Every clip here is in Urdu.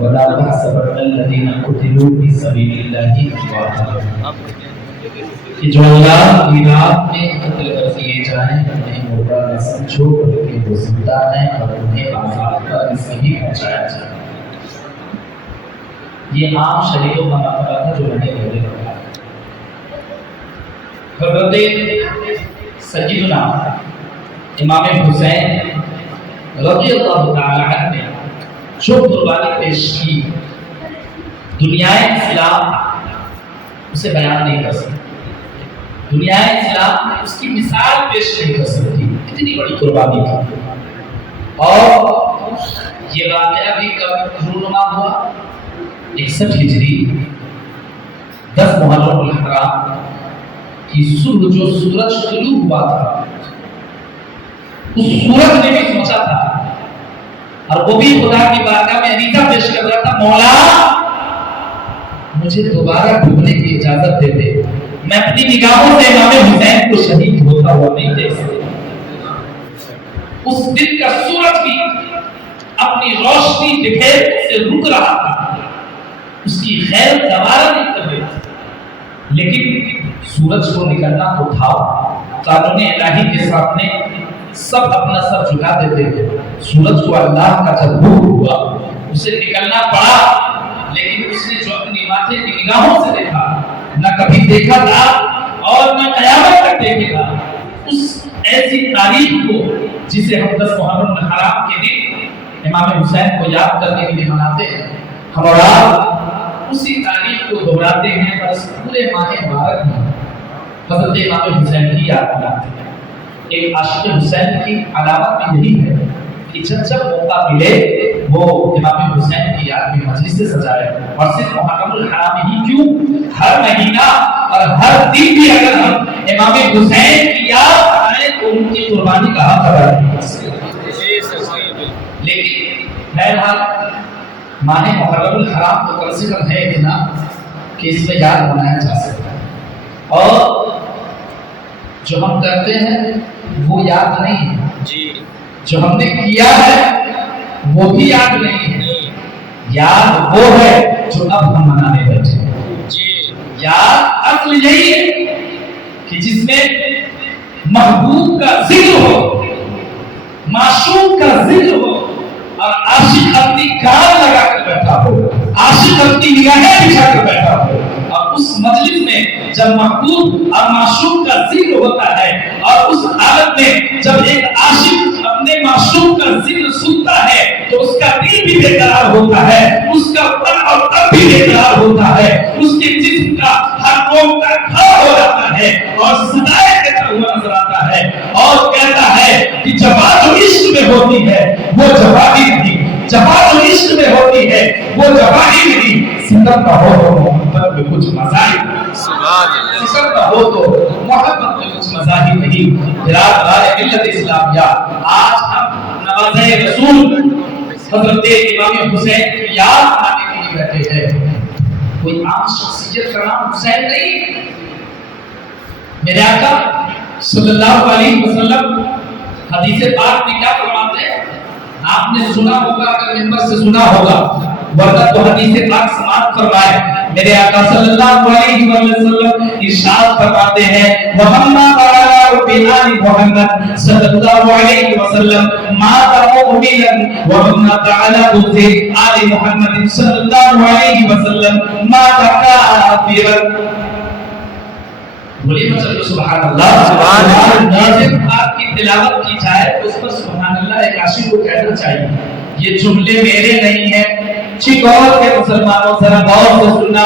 ولا تحسبن الذين قتلوا في سبيل الله امواتا کہ جو اللہ کی راہ میں قتل کر دیے جائیں انہیں مردہ نہ سمجھو بلکہ وہ زندہ ہیں اور انہیں عذاب کا رزق ہی پہنچایا جائے۔ یہ عام شہیدوں کا معاملہ تھا جو میں نے پہلے بتایا۔ حضرت سیدنا امام حسین رضی اللہ تعالی عنہ نے جو قربانی پیش کی دنیا اسلام اسے بیان نہیں کر سکتی، دنیا اسلام اس کی مثال پیش نہیں کر سکتی، اتنی بڑی قربانی تھی۔ اور یہ واقعہ بھی کب رونما ہوا؟ 61 ہجری 10 محرم الحرام کی صبح جو سورج طلوع ہوا تھا، اس سورج نے بھی سوچا تھا اور وہ بھی خدا کی بارگاہ میں عریضہ پیش کر رہا تھا، مولا مجھے دوبارہ ڈوبنے کی اجازت دے دے، میں اپنی نگاہوں سے امام حسین کو شہید ہوتا ہوا نہیں دیکھ سکتا۔ اس دن کا سورج بھی اپنی روشنی بکھیر سے رک رہا تھا، اس کی خیر دوبارہ نہیں کر رہی تھی، لیکن سورج کو نکلنا تو تھا۔ قانون الہی کے سامنے سب اپنا سر جھکا دیتے تھے، سورج کو اللہ کا جب حکم ہوا اسے نکلنا پڑا، لیکن اس نے جو اپنی ماتھے کی نگاہوں سے دیکھا نہ کبھی دیکھا تھا اور نہ قیامت تک دیکھے گا، اس ایسی تاریخ کو جسے ہم 10 محرم الحرام کے دن امام حسین کو یاد کرنے کے لیے مناتے ہیں، ہم اور آپ اسی تاریخ کو دہراتے ہیں، بس پورے ماہ مبارک میں حضرت امام حسین کی یاد مناتے ہیں۔ ایک عاشق حسین کی علامت بھی یہی ہے کہ جب موقع ملے وہ امام حسین کی یاد میں مجلس سے سجائے، اور صرف محرم الحرام ہی کیوں، ہر مہینہ اور ہر دن بھی اگر ہم امام حسین کی یاد آئے تو ان کی قربانی کا حق ادا کریں۔ لیکن بہرحال ماہ محرم الحرام تو کنسیڈر ہے کہ نا کہ اس میں یاد منایا جا سکتا ہے، اور جو ہم کرتے ہیں وہ یاد نہیں ہے، جو ہم نے کیا ہے وہ بھی یاد نہیں ہے، یاد وہ ہے جو اب ہم منانے بیٹھے ہیں۔ یاد اصل یہی ہے کہ جس میں محبوب کا ذکر ہو، معشوق کا ذکر ہو، اور عاشق اپنی کار لگا کر بیٹھا ہو، عاشق اپنی نگاہیں بچھا کر بیٹھا ہو، اور اس مجلس میں جب محبوب اور معشوق کا ذکر ہوتا ہے، اور اس حالت میں جب ایک عاشق اپنے معشوق کا ذکر سنتا ہے تو اس کا دل بھی بے قرار ہوتا ہے، اس کا تن اور تن بھی بے قرار ہوتا ہے، اس کے جسم کا ہر روم کھڑا ہو جاتا ہے اور صدائے دیتا ہوا نظر آتا ہے، اور کہتا ہے کہ جفا جو عشق میں ہوتی ہے وہ جفا ہی نہیں، جفا جو عشق میں ہوتی ہے وہ جفا ہی نہیں، ستم کا ہو تو محبت میں کچھ مزہ ہی نہیں، ستم کا ہو تو محبت میں کچھ مزہ ہی نہیں۔ برادران ملت اسلامیہ، آج ہم نوازۂ رسول حضرت امام حسین کی یاد آنے کے لیے بیٹھے ہیں۔ کوئی عام شخصیت کا نام حسین نہیں، میرے آقا صلی اللہ علیہ وسلم حدیث پاک میں کیا فرماتے ہیں؟ آپ نے سنا ہوگا، اگر منبر سے سنا ہوگا، ورنہ تو حدیث پاک سماعت فرمائے۔ میرے آقا صلی اللہ علیہ وسلم ارشاد فرماتے ہیں، محمد بآل محمد صلی اللہ علیہ وسلم مات مؤمنا ومحمد تعالی آل محمد صلی اللہ علیہ وسلم مات کافرا۔ بولیے مطلب سبحان اللہ، سبحان اللہ۔ ناظر آپ کی تلاوت کی جائے تو اس پر سبحان اللہ ایک عاشق کو کہنا چاہیے۔ یہ جملے میرے نہیں ہیں، چکور کے مسلمانوں ذرا غور سے سننا،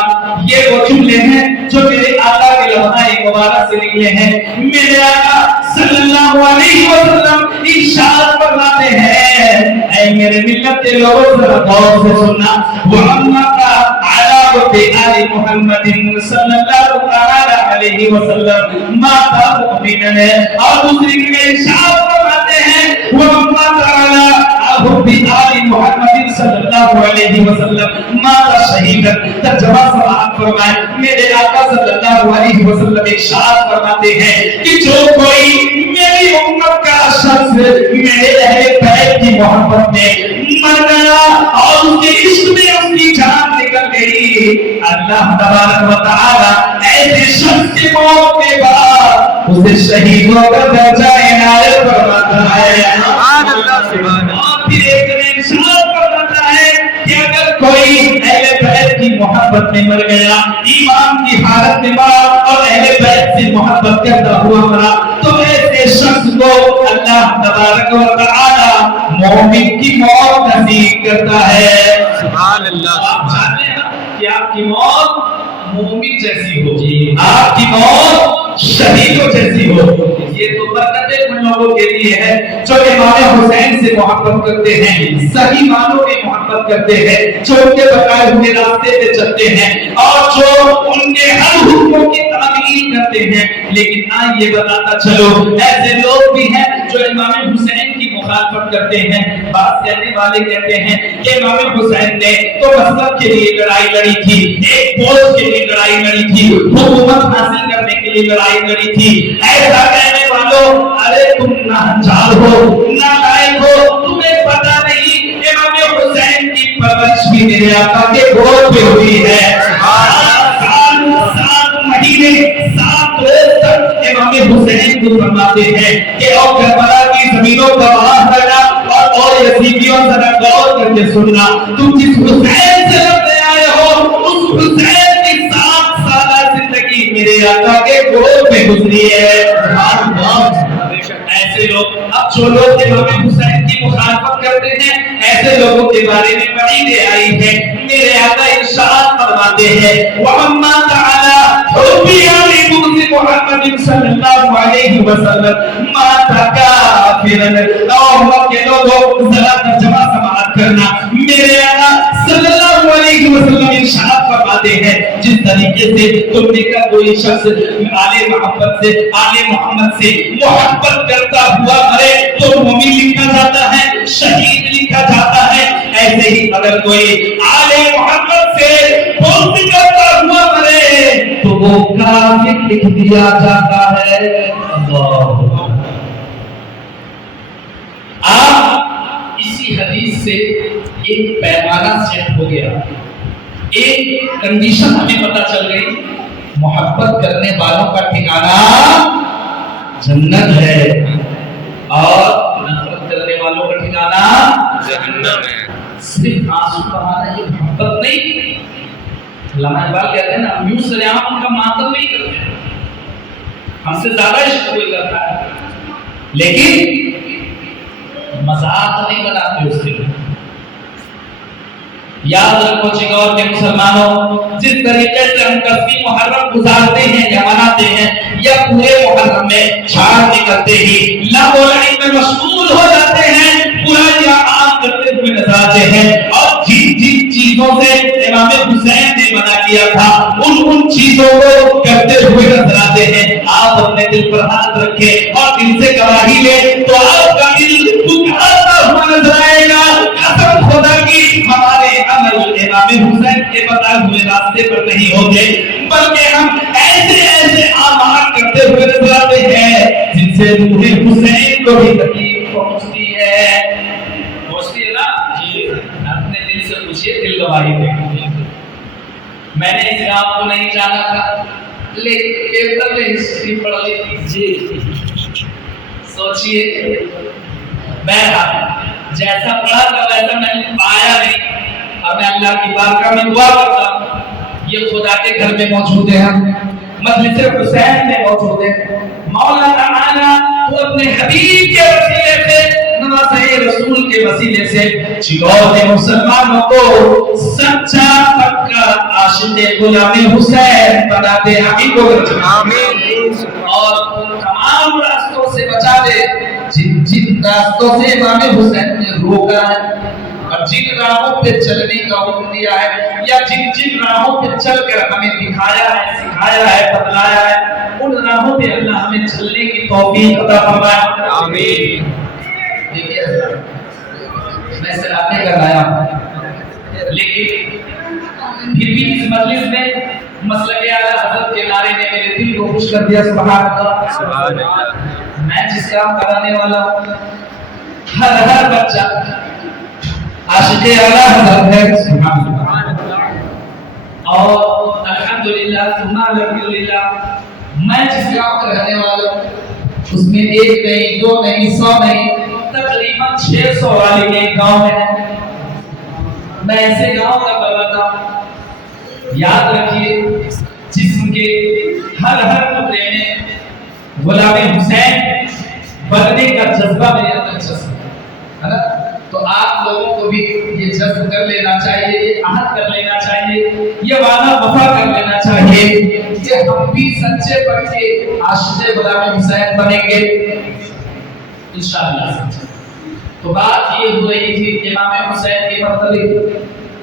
یہ وہ جملے ہیں جو میرے آقا کے لمحہ مبارک سے نکلے ہیں۔ میرے آقا صلی اللہ علیہ وسلم ارشاد فرماتے ہیں، اے میرے ملت کے لوگوں ذرا غور سے سننا، محمد علی آل محمد صلی اللہ علیہ وسلم مات مؤمنا، اور دوسری جگہ ارشاد فرماتے ہیں، محمد علی آل محمد صلی اللہ علیہ وسلم مات شہیدا۔ ترجمہ سماعت فرمائے، میرے آقا صلی اللہ علیہ وسلم ارشاد فرماتے ہیں کہ جو کوئی میری امت کا شخص میرے اہل بیت کی محبت میں مر گیا اور اس کے عشق میں اللہ تبارک و تعالی ایسے شخص کی موت کے بعد اسے شہیدوں کا درجہ عنایت فرماتا ہے. سبحان اللہ سبحان اللہ. اور پھر ایک دن ارشاد فرماتا ہے کہ اگر کوئی اہل بیت کی محبت میں مر گیا, ایمان کی حالت میں مرا اور اہل بیت سے محبت کرتا ہوا مرا, تو ایسے شخص کو اللہ تبارک و تعالی مومن کی موت نصیب کرتا ہے. سبحان اللہ. آپ جانتے ہیں کہ آپ کی موت مومن جیسی ہو, آپ کی موت شہیدوں جیسی ہو. یہ تو برکتیں ان لوگوں کے لیے ہے جو امام حسین سے محبت کرتے ہیں, صحیح معنوں میں محبت کرتے ہیں, جو ان کے بتائے ہوئے راستے پہ چلتے ہیں اور جو ان کے ہر حکموں کی تعمیل کرتے ہیں. لیکن آج یہ بتاتا چلو ایسے لوگ بھی ہیں جو امام حسین کی مخالفت کرتے ہیں. بات کہنے والے کہتے ہیں کہ امام حسین نے تو مذہب کے لیے لڑائی لڑی تھی, ایک بوجھ کے لیے لڑائی لڑی تھی, حکومت حاصل کرنے کے لیے لڑائی لڑی تھی. ایسا کہنے والوں, ارے تم ناجال ہو, نالائق ہو, تمہیں پتہ نہیں امام حسین کی پرورش بھی میرے آقا کے گود پہ ہوئی ہے. 7 مہینے 7 روز تک امام حسین کو فرماتے ہیں کہ او کربلا کی زمینوں کا آواز کرنا اور یزیدیوں ذرا غور کر کے سننا, تم جس حسین سے لڑنے آئے ہو اس حسین کی 7 سالہ زندگی میرے آقا کے گود پہ گزری ہے. ایسے لوگ, اب جو لوگ امام حسین کی مخالفت کرتے ہیں, ایسے لوگوں کے بارے میں وعید آئی ہے. میرے آقا ارشاد فرماتے ہیں وَأَمَّا تَعَالَى حُبِّ عَلِي محمد صلی اللہ علیہ وسلم مَا تَكَافِرًا. اور کے لوگوں ذرا ترجمہ سماعت کرنا. میرے آقا صلی اللہ علیہ وسلم ارشاد فرماتے ہیں جس طریقے سے تم نے کا کوئی شخص آل محمد سے, آل محمد سے محبت کرتا ہوا مرے تو مومن لکھا جاتا ہے, شہید لکھا جاتا ہے. ایسے ہی اگر کوئی آل محمد سے بغض کرتا ہوا مرے تو وہ کافر لکھ دیا جاتا ہے. اللہ. آپ اسی حدیث سے ایک پیمانہ سیٹ ہو گیا, ایک کنڈیشن ہمیں پتہ چل گئی, محبت کرنے والوں کا ٹھکانہ جنت ہے اور نفرت کرنے والوں کا ٹھکانہ جہنم ہے. صرف آنسو بہانا یہ محبت نہیں. علامہ اقبال کہتے ہیں نا, ہم یوں سرعام ان کا ماتم نہیں کرتے, ہم سے زیادہ عشق کوئی کرتا ہے لیکن مذاق نہیں بناتے اس کے لیے. یاد رکھو چگور کے مسلمانوں, جس طریقے سے ہم 10ویں محرم گزارتے ہیں یا مناتے ہیں یا پورے محرم میں چھاڑ نکلتے ہی لہو لعب میں مشغول ہو جاتے ہیں, برائیاں عام کرتے ہوئے نظر آتے ہیں, اور جن جن چیزوں سے امام حسین نے منع کیا تھا ان چیزوں کو کرتے ہوئے نظر آتے ہیں. آپ اپنے دل پر ہاتھ رکھیں اور دل سے گواہی لیں تو آپ کا دل پکارتا ہوا نظر آئے گا. قسم خدا کی ہمارے عمل امام حسین کے بتائے ہوئے راستے پر نہیں ہوتے, بلکہ ہم ایسے اعمال کرتے ہوئے نظر آتے ہیں جن سے روح حسین کو بھی تکلیف پہنچتی ہے. پہنچتی ہے نا جی. اپنے دل سے پوچھئے, دل گواہی دے. میں نے اسلام کو نہیں جانا تھا لیکن پیپر میں ہسٹری پڑھ لی تھی جی. سوچئے بہرحال جیسا پڑھا تھا ویسا میں نے پایا نہیں, اور میں اللہ کی بارگاہ میں دعا کرتا ہوں یہ خدا کے گھر میں موجود ہیں, مجلس حسین میں موجود ہیں. مولا تعالی تو اپنے حبیب کے وسیلے سے, نواسہ رسول کے وسیلے سے چگور کے مسلمانوں کو سچا پکا عاشق غلام حسین بنا دے. آمین. اور ان تمام راستوں سے بچا دے جن راستوں سے امام حسین نے روکا ہے اور جن راہوں پہ چلنے کا حکم دیا ہے یا جن راہوں پہ چل کر ہمیں دکھایا ہے, سکھایا ہے, بتلایا ہے, ان راہوں پہ اللہ ہمیں چلنے کی توفیق عطا فرمائے. آمین. دیکھیے میں سراتے کا لایا ہوں لیکن پھر بھی اس مجلس میں مسلک اعلیٰ حضرت کے نعرے نے میرے دل کو خوش کر دیا. سبحان اللہ. سبحان اللہ. میں جس کام کرانے والا ہوں ہر بچہ عاشق اعلیٰ حضرت ہے. سبحان اللہ. الحمدللہ میں جس گاؤں کا رہنے والا ہوں اس میں 1 نہیں 2 نہیں 100 نہیں تقریباً 600 والی ایک گاؤں میں ہے. میں ایسے گاؤں کا بڑا تھا. یاد رکھیے جسم کے ہر ٹکڑے میں غلام حسین بننے کا جذبہ میرے اندر جذبہ ہے نا. تو آپ لوگوں کو بھی یہ جذب کر لینا چاہیے, یہ عہد کر لینا چاہیے, یہ وعدہ وفا کر لینا چاہیے کہ ہم بھی سچے پکے عاشق غلام حسین بنیں گے انشاءاللہ. تو بات یہ ہو رہی تھی امام حسین کے مرتبے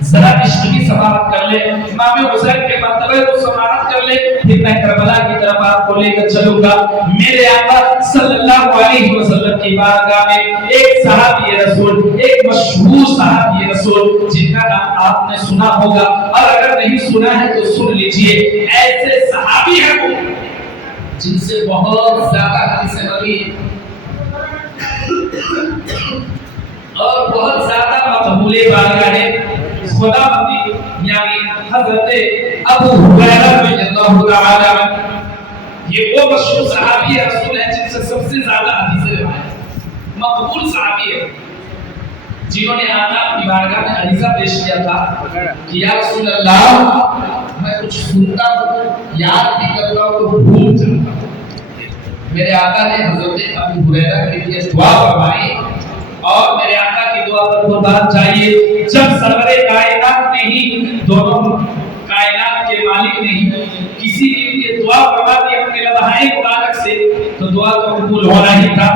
ذرا عشق کی سماعت کر لے, امام حسین کے مرتبے کو سماعت کر لے, پھر میں کربلا کی طرف آپ کو لے کر چلوں گا. میرے آقا صلی اللہ علیہ وسلم کی بارگاہ میں ایک صحابی رسول, ایک مشہور صحابی رسول جن کا نام آپ نے سنا ہوگا, اور اگر نہیں سنا ہے تو سن لیجئے. ایسے صحابی ہیں وہ جن سے بہت زیادہ حدیث نبوی اور بہت زیادہ مقبول بارگاہ ہے خدا بندی, یعنی حضرت ابو ہریرہ رضی اللہ تعالی عنہ. یہ وہ مشہور صحابی رسول ہیں جن سے سب سے زیادہ حدیث روایت, مقبول صحابی ہے, جنہوں نے آقا کی بارگاہ میں عریضہ پیش کیا تھا کہ یا رسول اللہ میں کچھ سنتا ہوں, یاد بھی کرتا ہوں تو بھول جاتا ہوں. میرے آقا نے حضرت ابو ہریرہ کے لیے دعا فرمائی اور میرے آقا کی دعا پر قربان جائیے. جب سرور کائنات نے ہی, دونوں کائنات کے مالک نے ہی کسی کے لیے دعا فرما دی اپنے لبہائے مبارک سے, تو دعا تو قبول ہونا ہی تھا.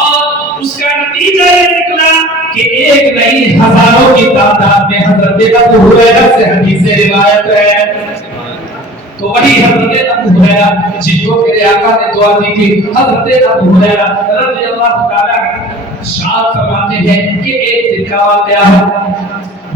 اور اس کا نتیجہ یہ نکلا کہ ایک نہیں ہزاروں کی تعداد میں حضرت ابو ہریرہ سے حدیث روایت ہے. تو وہی حضرت ابو ہریرہ جن کو میرے آقا نے دعا دی تھی, حضرت ابو ہریرہ رضی اللہ تعالی عنہ شاد فرماتے ہیں کہ ایک دن کا واقعہ ہے.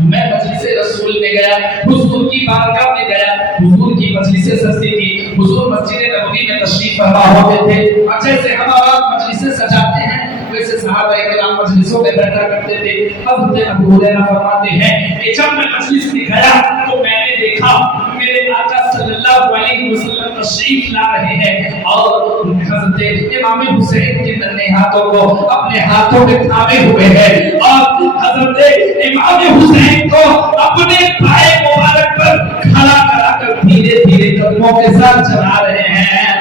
میں مجلس رسول میں گیا, حضور کی بارگاہ میں گیا. حضور کی مجلس سجدے تھی, حضور مسجد نبوی میں تشریف فرما ہوتے تھے, اور جیسے ہم آواز مجلس سجاتے ہیں ویسے صحابہ کرام مجلسوں میں بیٹھا کرتے تھے. حضرت ابو ہریرہ فرماتے ہیں کہ جب میں مجلس میں گیا تو میں نے دیکھا میرے آقا صلی اللہ علیہ وسلم تشریف لا رہے ہیں اور حضرت امام حسین کے ننھے ہاتھوں کو اپنے ہاتھوں میں تھامے ہوئے ہیں, اور حضرت امام حسین کو اپنے پائے مبارک پر کھڑا کرا کر دھیرے دھیرے قدموں کے ساتھ چلا رہے ہیں.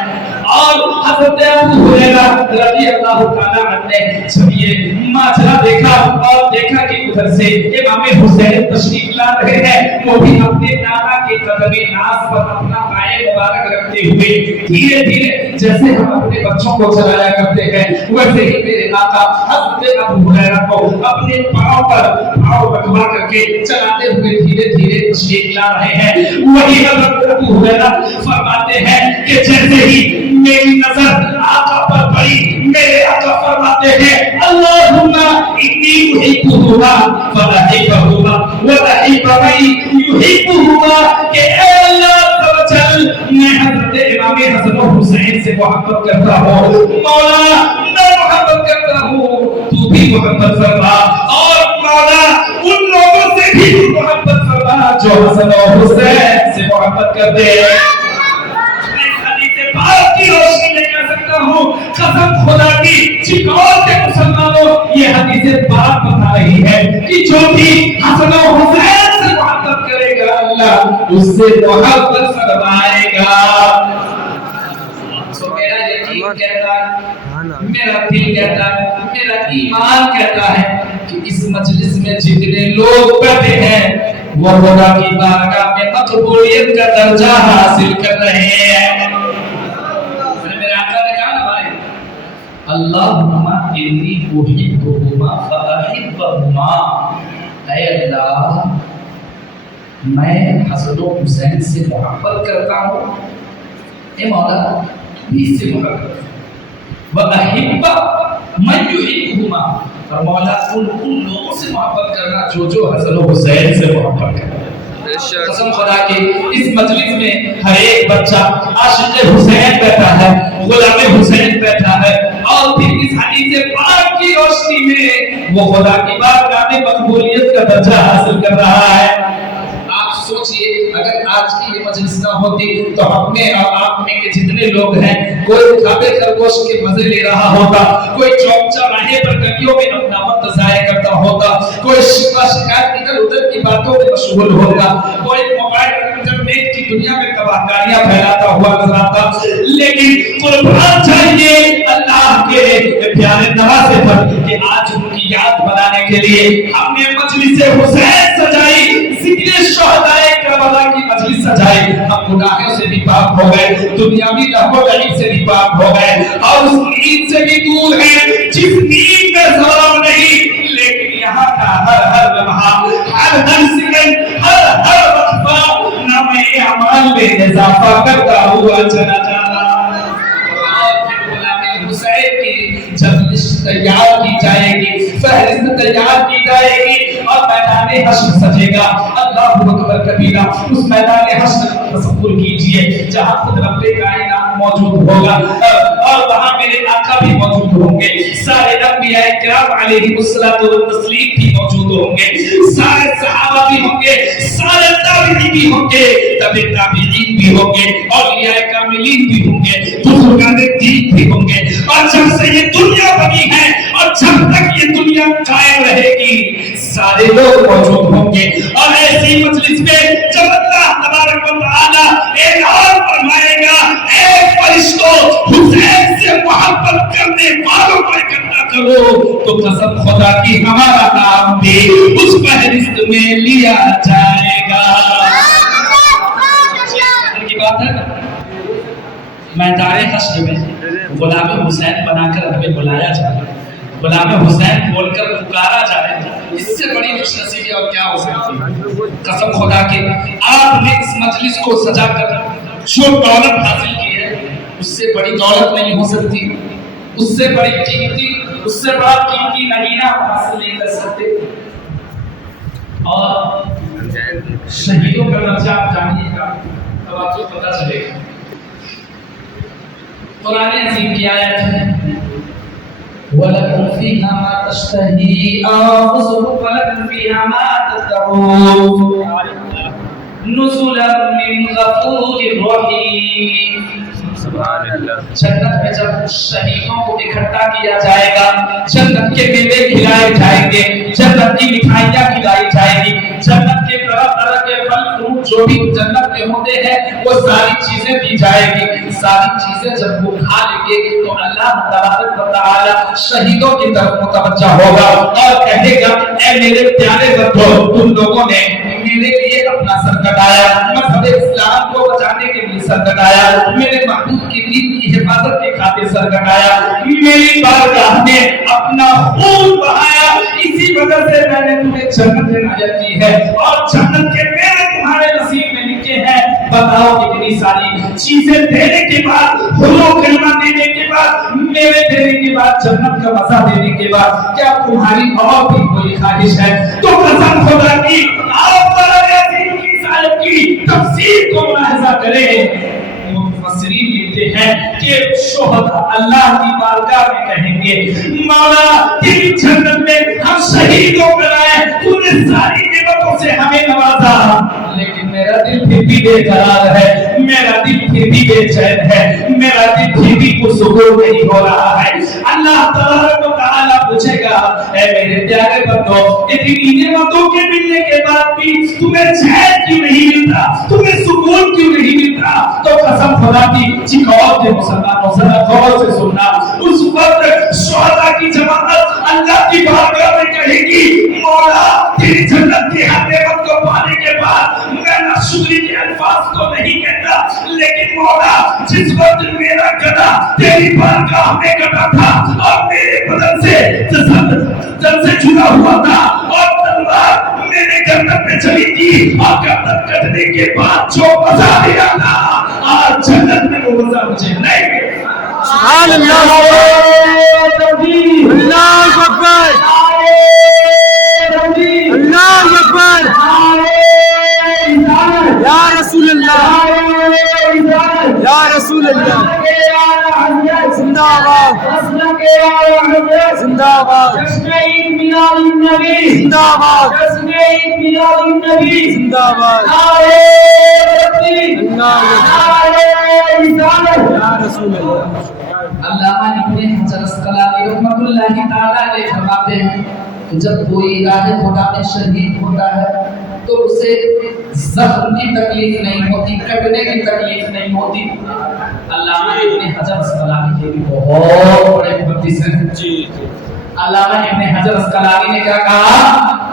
اور حضرت ابو ہریرہ رضی اللہ تعالی عنہ نے جب یہ ماجرا دیکھا اور دیکھا کہ ادھر سے امام حسین تشریف لا رہے ہیں, وہ بھی اپنے نانا کے قدم ناز پر اپنا پائے مبارک رکھتے ہوئے دھیرے دھیرے جیسے ہم اپنے بچوں کو چلایا کرتے ہیں ویسے ہی میرے آقا حضرت ابو ہریرہ کو اپنے پاؤں پر پاؤں رکھوا کر کے چلاتے ہوئے دھیرے دھیرے تشریف لا رہے ہیں. وہی حضرت ابو ہریرہ فرماتے ہیں کہ جیسے ہی میری نظر آقا پر پڑی, میرے آقا فرماتے ہیں اللہم انی احبہما فاحبہما واحب من یحبہما, کہ اے اللہ توجل میں حضرت امام حسن و حسین سے محبت کرتا ہوں, مولا میں محبت کرتا ہوں, تو بھی محبت فرما, اور مولا ان لوگوں سے بھی محبت فرما جو حسن و حسین سے محبت کرتے ہیں. بات کی روشنی میں کہہ سکتا ہوں قسم خدا کی چکور کے مسلمانوں, یہ حدیث پاک بتا رہی ہے کہ جو بھی حسن و حسین سے محبت کرے گا اللہ اس سے محبت فرمائے گا. تو میرا یقین کہتا ہے, میرا دل کہتا ہے, میرا ایمان کہتا ہے کہ اس مجلس میں جتنے لوگ بیٹھے ہیں وہ خدا کی بارگاہ میں مقبولیت کا درجہ حاصل کر رہے ہیں. اللہم انی احبہما فاحبہما, اے اللہ میں حسن و حسین سے محبت کرتا ہوں, اے مولا بھی سے محبت کرتا ہوں, واحب من یحبہما, اور مولا ان لوگوں سے محبت کرنا جو حسن و حسین سے محبت کرتا ہے. قسم خدا کی اس مجلس میں ہر ایک بچہ عاشق حسین بیٹھا ہے, غلام حسین بیٹھا ہے, اور پھر اس حدیث پاک کی روشنی میں وہ خدا کی بارگاہ میں مقبولیت کا درجہ حاصل کر رہا ہے. آپ سوچئے اگر آج کی یہ مجلس نہ ہوتی تو ہم میں اور آپ میں کے جتنے لوگ ہیں کوئی کھابے خرگوش کے مزے لے رہا ہوتا, کوئی چوک چوراہے پر گلیوں میں اپنا وقت ضائع کرتا ہوتا, کوئی شکایت ادھر ادھر کی باتوں میں مشغول ہوگا, کوئی موبائل انٹرنیٹ کی دنیا میں تباہکاریاں پھیلاتا ہوا نظر آتا. لیکن قربان چاہیے اللہ کے پیارے نوازے پر کہ آج ان کی یاد بنانے کے لیے ہم نے مجلس حسین سجائی, ذکر شہدائے کربلا کی مجلس سجائی. ہم گناہوں سے بھی پاک ہو گئے, دنیاوی لہو لعب سے بھی پاک ہو گئے, اور اس نیند سے بھی دور ہیں جس نیند میں زوال نہیں, لیکن یہاں کا ہر لمحہ, ہر سیکنڈ, ہر وقفہ نامے اعمال میں اضافہ کرتا ہوا چلا جا رہا ہے. اور پھر غلام حسین کی جب لسٹ تیار کی جائے گی, فہرست تیار کی جائے گی, اور میدان حشر سجے گا. اللہ اکبر کبیرہ. اس میدان حشر تصور کیجئے جہاں خود رب کائنات موجود ہوگا, اور وہاں میرے آقا بھی موجود ہوں گے, سارے انبیاء کرام علیہ الصلوۃ والتسلیم بھی موجود ہوں گے, سارے صحابہ بھی ہوں گے, سارے تابعین بھی ہوں گے, تابعین بھی ہوں گے, اولیاء کاملین بھی ہوں گے, بزرگان دین بھی ہوں گے. اور جب سے یہ دنیا بنی ہے اور جب تک یہ دنیا قائم رہے گی سارے لوگ موجود ہوں گے. اور ایسی مجلس میں جب اللہ تبارک و تعالی اعلان فرمائے گا اے فرشتوں حسین سے محبت کرنے والوں کو اکٹھا کرو, تو قسم خدا کی ہمارا نام بھی اس فہرست میں لیا جائے گا. کی بات ہے نا, میدان حشر میں غلام حسین بنا کر ہمیں بلایا جائے, غلام حسین بول کر پکارا جائے, اس سے بڑی خوش نصیبی اور کیا ہو سکتی ہے. قسم خدا کے آپ نے اس مجلس کو سجا کر جو دولت حاصل کی ہے اس سے بڑی دولت نہیں ہو سکتی, اس سے بڑی قیمتی, اس سے بڑا قیمتی نگینہ حاصل نہیں کر سکتے. اور شہیدوں کا درجہ آپ جانیے گا تب آپ کو پتہ چلے گا. قرآن عظیم کی آیت ہے وَلَكُمْ فِيهَا مَا تَشْتَهِي أَنفُسُكُمْ وَلَكُمْ فِيهَا مَا تَدَّعُونَ نُزُلًا مِّن غَفُورٍ رَّحِيمٍ. جنت میں جب شہیدوں کو اکٹھا کیا جائے گا, جنت کے میوے کھلائے جائیں گے, جنت کی مٹھائیاں کھلائی جائیں گی, جنت کے طرح طرح کے پھل فروٹ جو بھی جنت میں ہوتے ہیں وہ ساری چیزیں دی جائے گی. ساری چیزیں جب وہ کھا لیں گے تو اللہ تبارک و تعالی شہیدوں کی طرف متوجہ ہوگا اور کہے گا اے میرے پیارے بندو, تم لوگوں نے میرے لیے اپنا سر کٹایا, مذہب اسلام کو بچانے کے لیے سر کٹایا, میرے محبوب کی دین کی حفاظت کے خاطر سر کٹایا, میری بارگاہ میں اپنا خون بہایا, اسی وجہ سے میں نے تمہیں جنت عنایت کی ہے اور جنت کے میرے تمہارے نصیب میں لکھے ہیں. بتاؤ کتنی ساری چیزیں دینے کے بعد, حلو کلمہ دینے کے بعد, میوے دینے کے بعد, جنت کا مزہ دینے کے بعد کیا تمہاری اور بھی کوئی خواہش ہے؟ تو قسم خدا کی آپ کی تفسیر کو ملاحظہ کریں. مفسرین لکھتے ہیں کہ شہداء اللہ کی بارگاہ میں کہیں گے مولا تیری جنت میں ہم شہیدوں پر آئے, تو نے ساری نعمتوں سے ہمیں نوازا, لیکن میرا دل پھر بھی بے قرار ہے, میرا دل پھر بھی بے چین ہے, میرا دل پھر بھی پرسکون نہیں ہو رہا ہے. اللہ تبارک و تعالی پوچھے گا اے میرے پیارے بندو, اتنی نعمتوں کے ملنے کے بعد بھی تمہیں چین کیوں نہیں ملتا, تمہیں سکون کیوں نہیں ملتا؟ تو قسم خدا کی چکور کے مسلمانوں ذرا غور سے سننا, اس وقت شہداء کی جماعت اللہ کی بارگاہ میں کہے گی مولا تیری جنت کی ہر نعمت کو پانے کے بعد میں نہ شکری کے الفاظ تو نہیں کہتا, لیکن مولا جس وقت میرا گدا تیری بارگاہ میں کٹا تھا اور میرے بدن سے جسد سے جڑا ہوا تھا اور تلوار میرے گردن پہ چلی تھی, اور گردن کٹنے کے بعد جو مزہ دیا تھا آج جنت میں وہ مزہ مجھے نہیں ملا. سبحان اللہ, اللہ اکبر, اللہ اکبر, یا رسول اللہ, یا رسول اللہ, زندہ آباد, زندہ آباد, زندہ آباد, زندہ آباد. علامہ ابن حجر اسقلانی رحمۃ اللہ تعالی علیہ فرماتے ہیں کہ جب کوئی راہ خدا میں شہید ہوتا ہے تو اسے زخم کی تکلیف نہیں ہوتی، کٹنے کی تکلیف نہیں ہوتی۔ علامہ ابن حجر اسقلانی کے بھی بہت بڑے محدث ہیں۔ علامہ ابن حجر اسقلانی نے کیا کہا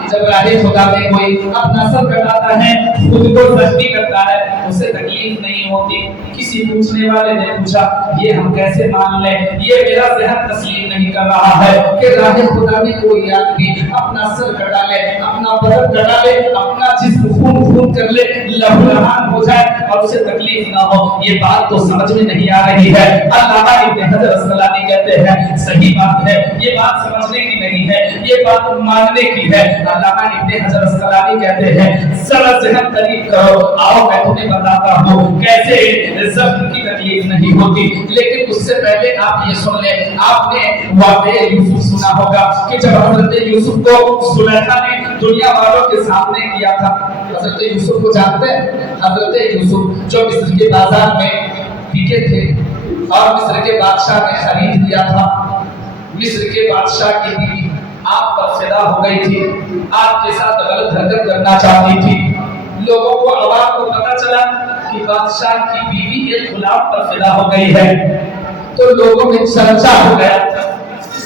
کہ جب راہ خدا میں کوئی اپنا سر کٹاتا ہے، خود کو زخمی کرتا ہے، اسے تکلیف نہیں ہوتی۔ کسی پوچھنے والے نے پوچھا یہ ہم کیسے مان لیں، یہ میرا ذہن تسلیم نہیں کر رہا ہے کہ راہ خدا میں کوئی آدمی اپنا سر کٹا لے، اپنا بدن کٹا لے، اپنا جسم خون کر لے، لہو لہان ہو جائے اور اسے تکلیف نہ ہو، یہ بات تو سمجھ میں نہیں آ رہی ہے۔ علامہ ابن حجر اسقلانی کہتے ہیں صحیح بات ہے، یہ بات سمجھنے کی نہیں ہے، یہ بات ماننے کی ہے۔ علامہ ابن حجر اسقلانی کہتے ہیں ذرا ذہن قریب کرو، آؤ میں تمہیں بتاتا ہوں کیسے زخم کی تکلیف نہیں ہوتی۔ لیکن اس سے پہلے آپ یہ سن لیں، آپ نے واقعہ یوسف سنا ہوگا کہ جب حضرت یوسف کو زلیخا نے دنیا والوں کے سامنے کیا تھا۔ حضرت یوسف کو جانتے ہیں؟ حضرت یوسف جو مصر کے بازار میں بکے تھے اور مصر کے بادشاہ نے خرید لیا تھا۔ مصر کے بادشاہ کی بیوی آپ پر فدا ہو گئی تھی، آپ کے ساتھ غلط حرکت کرنا چاہتی تھی۔ لوگوں کو، عوام کو پتا چلا کہ بادشاہ کی بیوی ایک غلام پر فدا ہو گئی ہے، تو لوگوں میں چرچا ہو گیا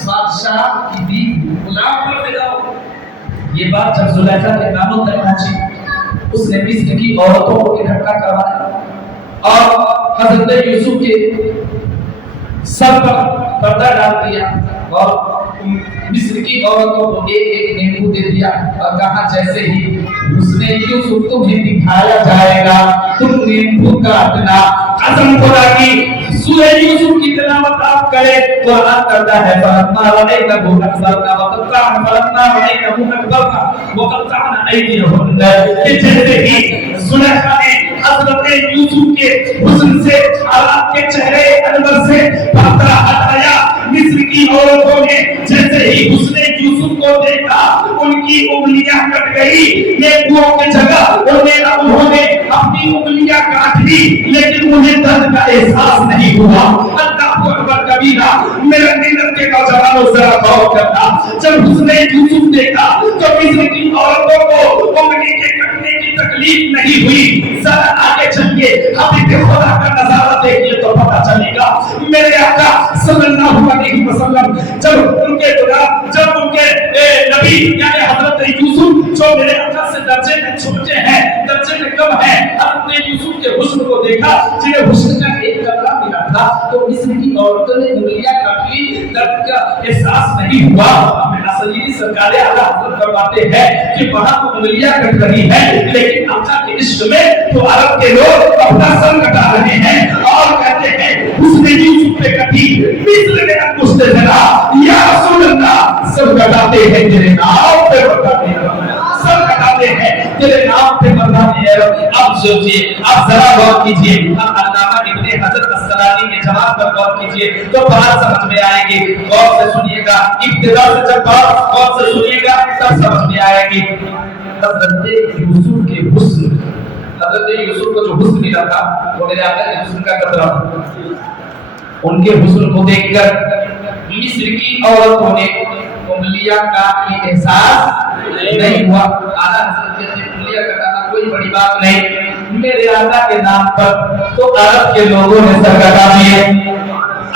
بادشاہ کی بیوی غلام پر فدا ہو گئی۔ یہ بات جب زلیخا کے کانوں تک پہنچی، اس نے مصر کی عورتوں کو اکٹھا کروایا اور حضرت یوسف کے سر پر پردہ ڈال دیا اور مصر کی عورتوں کو ایک ایک نیمبو دے دیا اور کہا جیسے ہی حسن یوسف تمہیں دکھایا جائے گا تم نیمبو کاٹنا۔ قسم خدا کی سورہ یوسف کی تلاوت آپ کریں، قرآن کرتا ہے فَلَمَّا رَأَيْنَهُ أَكْبَرْنَا وَقَطَّعْنَا فَلَمَّا رَأَيْنَهُ أَكْبَرْنَا وَقَطَّعْنَا أَيْدِيَهُنَّ، کہ جیسے ہی زلیخا نے حضرت یوسف کے حسن سے، آپ کے چہرے انور سے پردہ ہٹایا، مصر کی عورتوں نے جیسے ہی حسن یوسف کو دیکھا ان کی انگلیاں کٹ گئی، نیبوؤں کی جگہ انہوں نے اپنی انگلیاں کاٹ لی، لیکن انہیں درد کا احساس نہیں ہوا۔ اللہ اکبر کبیرہ، میرے نیندر کے نوجوانوں ذرا غور کرنا، جب حسن یوسف دیکھا تو مصر کی عورتوں کو انگلی کے کٹنے کی تکلیف نہیں ہوئی۔ ذرا آگے چل کے حبیب خدا کا نظارہ دیکھیے تو پتہ چلے گا۔ میرے آقا صلی اللہ علیہ وسلم جب ان کے نبی یعنی حضرت یوسف جو میرے آقا سے درجے میں چھوٹے ہیں، درجے میں کم ہیں، حضرت یوسف کے حسن کو دیکھا جنہیں حسن کا ایک قطرہ ملا تھا تو مصر کی عورتوں نے انگلیاں کاٹ لی، درد کا احساس نہیں ہوا۔ ہمیں سیدی سرکار اعلیٰ حضرت فرماتے ہیں کہ وہاں تو انگلیاں کٹ رہی ہیں لیکن آقا کے عشق میں تو عرب کے لوگ اپنا سر کٹا رہے ہیں اور کہتے ہیں حسن یوسف پہ کٹی مصر نے انگشت جلا، یا رسول اللہ سر کٹاتے ہیں تیرے نام پہ بردانے ہیں، سر کٹاتے ہیں تیرے نام پہ بردانے ہیں۔ اب سوچئے، اب ذرا غور کیجئے، اب علامہ ابن حجر اسقلانی کے جواب پر غور کیجئے تو بات سمجھ میں آئے گی۔ غور سے سنیے گا، ابتدا سے جب بات غور سے سنیے گا تب سمجھ میں آئے گی۔ حضرت یوسف کے حسن، حضرت یوسف کو جو حسن ملا تھا وہ میرے آقا کے حسن کا قطرہ تھا۔ ان کے حسن کو دیکھ کر مصر کی عورتوں نے انگلیاں کاٹ لی، احساس نہیں ہوا۔ آدھا حضرت کہتے ہیں انگلیاں کٹانا کوئی بڑی بات نہیں، میرے آقا کے نام پر تو عرب کے لوگوں نے سر کٹا دیے۔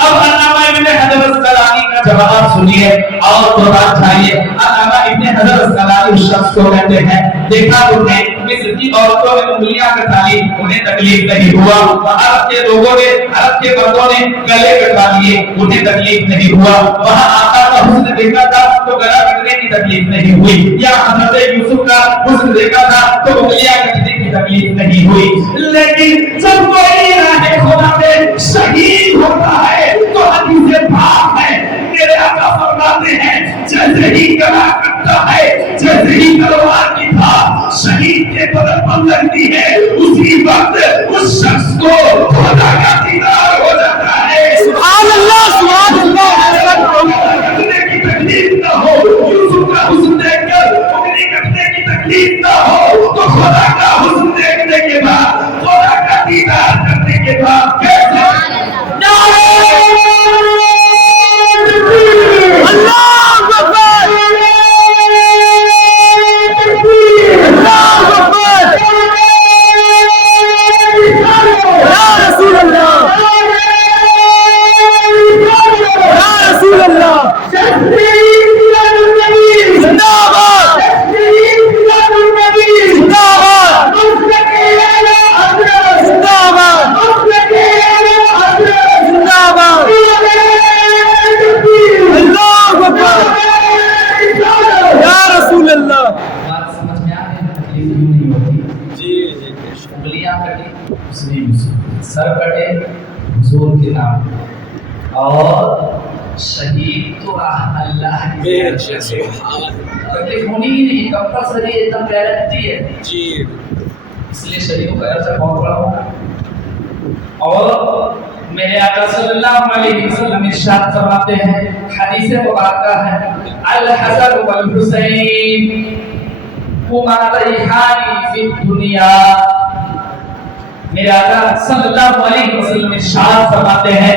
اب علامہ ابن حجر اسقلانی کا جواب سنیے اور تو بات چاہیے۔ علامہ ابن حجر اسقلانی اس شخص کو کہتے ہیں دیکھا تم نے مصر کی عورتوں نے انگلیاں کٹا لی، انہیں تکلیف نہیں ہوا، عرب کے لوگوں نے، عرب کے مردوں نے گلے کٹوا لیے، انہیں تکلیف نہیں ہوا، وہاں آقا کا حسن دیکھا تھا تو گلا کٹنے کی تکلیف نہیں ہوئی، یا حضرت یوسف کا حسن دیکھا تھا تو انگلیاں کٹنے کی تکلیف نہیں ہوئی۔ لیکن جب کوئی راہ خدا میں شہید ہوتا ہے تو حدیث پاک ہے، میرے آقا فرماتے ہیں جیسے ہی گلا کٹتا ہے، جیسے ہی تلوار کی دھار شہید کے بدن پر لگتی ہے، اسی وقت اس شخص کو خدا کا دیدار ہو جاتا ہے۔ سبحان اللہ، سبحان اللہ۔ کٹنے کی تکلیف نہ ہو، یوسف کا حسن دیکھ کر انگلی کٹنے کی تکلیف نہ ہو تو خدا کا حسن دیکھنے کے بعد، خدا کا جی انگلیاں کٹی اس نے سر کٹے حضور کے نام پہ، اور شہید تو اللہ کی تکلیف ہونی ہی نہیں، کمپلسری ایک دم گارنٹی ہے جی، اس لیے شہیدوں کا درجہ بہت بڑا ہوگا۔ اور میرے آقا صلی اللہ علیہ وسلم ارشاد فرماتے ہیں، حدیث مبارکہ ہے، الحسن والحسین ہما ریحانی فی الدنیا۔ میرے آقا صلی اللہ علیہ وسلم ارشاد فرماتے ہیں،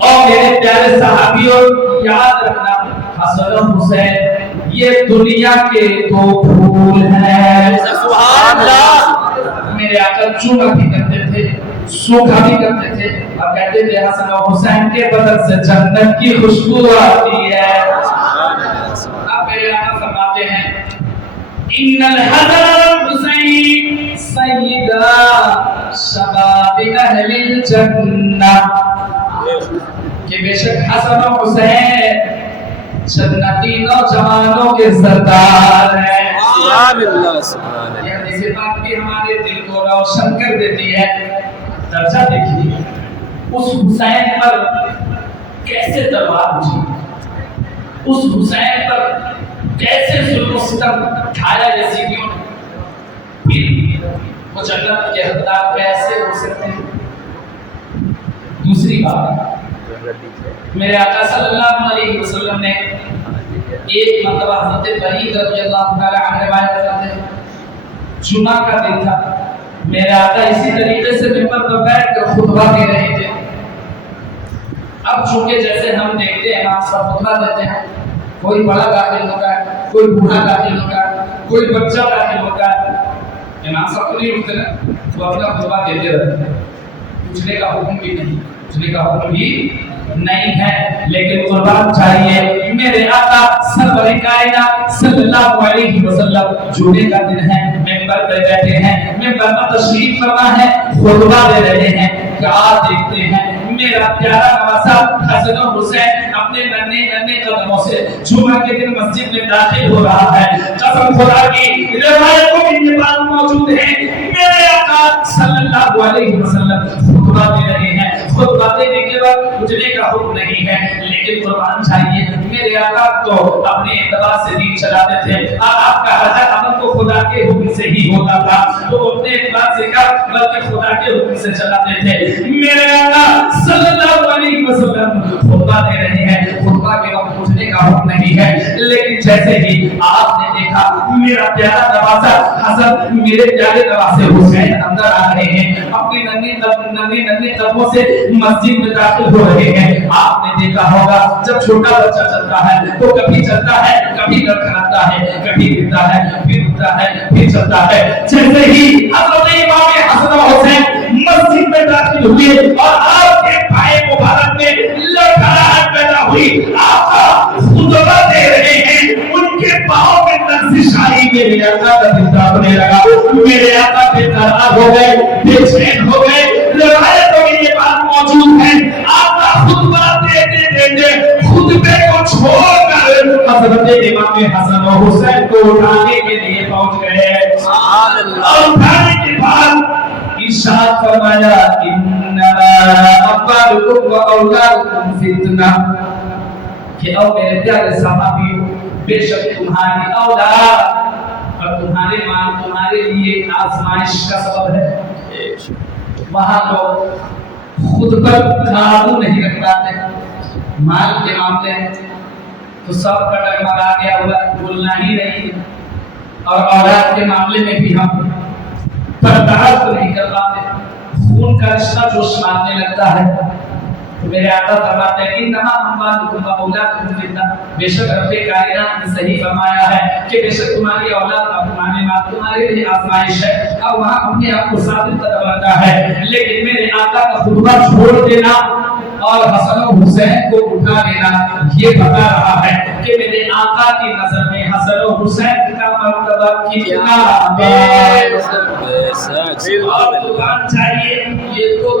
اور میرے پیارے صحابیوں یاد رکھنا، حسن و حسین یہ دنیا کے دو پھول ہیں۔ سبحان اللہ۔ میرے آقا چوما بھی کرتے تھے، سوکھا بھی کرتے تھے، اور کہتے تھے حسن و حسین کے بدن سے جنت کی خوشبو آتی ہے۔ اب میرے آقا فرماتے ہیں، ان الحسن والحسین سیدا شباب اہل الجنہ، کہ بے شک حسن و حسین جنتی نوجوانوں کے سردار ہیں۔ سبحان اللہ، سبحان اللہ۔ یہ حدیث پاک بھی ہمارے دل کو روشن کر دیتی ہے۔ درجہ دیکھیے، اس حسین پر کیسے تلوار اٹھی، اس حسین پر کیسے ظلم و ستم ڈھایا یزیدیوں نے، پھر وہ جنت کے حقدار کیسے ہو سکتے ہیں۔ دوسری بات، میرے آقا صلی اللہ علیہ وسلم نے ایک مرتبہ حضرت برید رضی اللہ تعالی عنہ روایت کرتے ہیں، جمعہ کا دن تھا، میرے آقا اسی طریقے سے ممبر پر بیٹھ کر خطبہ دے رہے تھے۔ اب چونکہ جیسے ہم دیکھتے ہیں امام صاحب خطبہ دیتے ہیں، کوئی بڑا داخل ہوتا ہے، کوئی بوڑھا داخل ہوتا ہے، کوئی بچہ داخل ہوتا ہے، امام صاحب کو نہیں اٹھتے نا، وہ اپنا خطبہ دیتے رہتے ہیں، اٹھنے کا حکم بھی نہیں، اٹھنے کا حکم بھی نہیں ہے، لیکن قربان چاہیے میرے آقا سرور کائنات صلی اللہ علیہ وسلم جمعے کا دن ہے، ممبر پہ بیٹھے ہیں، ممبر پر تشریف فرما ہے، خطبہ دے رہے ہیں، کیا دیکھتے ہیں میرا پیارا نواسا حسن و حسین اپنے ننھے ننھے قدموں سے جمعہ کے دن مسجد میں داخل ہو رہا ہے۔ قسم خدا کی روایتوں میں یہ بات موجود ہے، میرے آقا صلی اللہ علیہ وسلم خطبہ دے رہے ہیں، خطبہ دینے کے بعد اٹھنے کا حکم نہیں ہے، لیکن قربان چاہیے میرے آقا تو اپنے اعتبار سے دین چلاتے تھے، اور آپ کا ہر عمل تو خدا کے حکم سے ہی ہوتا تھا، تو اپنے اعتبار سے کیا بلکہ خدا کے حکم سے چلاتے تھے۔ میرے آقا صلی اللہ علیہ وسلم خطبہ دے رہے ہیں، خطبہ کے وقت اٹھنے کا حکم نہیں ہے، لیکن جیسے ہی آپ نے دیکھا میرا پیارا نواسا حسن، میرے پیارے نواسے حسین اندر آ رہے ہیں، اپنی ننھے قدموں سے مسجد میں داخل ہو رہے ہیں۔ آپ نے دیکھا ہوگا جب چھوٹا بچہ چلتا ہے تو کبھی چلتا ہے، کبھی لڑکھڑاتا ہے، کبھی گرتا ہے، پھر اٹھتا ہے، پھر چلتا ہے۔ جیسے ہی حضرت امام حسن و حسین مسجد میں داخل ہوئے اور آپ کے پائے مبارک میں لڑکھڑاہٹ پیدا ہوئی، آپ خطبہ دے رہے ہیں، ان کے پاؤں میں لرزش آئی، میرے آقا کا دل کانپنے لگا، میرے آقا بے قرار ہو گئے، بے چین ہو گئے۔ روایتوں میں یہ بات موجود ہے، آقا خطبہ دیتے دیتے خطبے کو چھوڑ کر حضرت امام حسن و حسین کو اٹھانے کے لیے پہنچ گئے، اور اٹھانے کے بعد ارشاد فرمایا، انما اموالکم و اولادکم فتنہ، کہ او میرے پیارے صحابیوں، بے شک تمہاری اولاد اور تمہارے مال تمہارے لیے آزمائش کا سبب ہے۔ وہاں لوگ خود پر قابو نہیں رکھ پاتے، مال کے معاملے میں تو سب کا ڈگمگا گیا ہوا، بولنا ہی نہیں، اور اولاد کے معاملے میں بھی ہم برداشت نہیں کر پاتے، خون کا رشتہ جوش مارنے لگتا ہے۔ تو میرے آقا فرماتے ہیں، انما اموالکم و اولادکم فتنہ، بے شک رب کائنات نے صحیح فرمایا ہے کہ بے شک تمہاری اولاد اور تمہارے مال تمہارے لیے آزمائش ہے، اور وہاں اپنے آپ کو ثابت قدم رکھا ہے، لیکن میرے آقا کا خطبہ چھوڑ دینا اور حسن و حسین کو اٹھا دینا یہ بتا رہا ہے کہ میرے آقا کی نظر میں حسن و حسین کا مرتبہ کتنا ہے۔ اور قربان چاہیے، یہ تو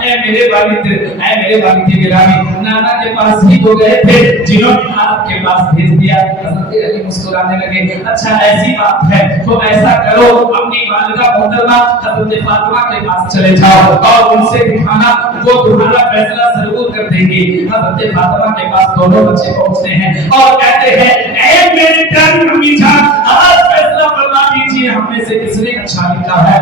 اے میرے والد گرامی، نانا کے پاس ہی تو گئے تھے جنہوں نے آپ کے پاس بھیج دیا۔ حضرت علی مسکرانے لگے، اچھا ایسی بات ہے تو ایسا کرو، اپنی والدہ محترمہ حضرت فاطمہ کے پاس چلے جاؤ اور ان سے دکھانا، وہ تمہارا فیصلہ ضرور کر دیں گے۔ حضرت فاطمہ کے پاس دونوں بچے پہنچتے ہیں اور کہتے ہیں، اے میری پیاری امی جان، آج فیصلہ فرما دیجیے ہم میں سے کس نے اچھا لکھا ہے۔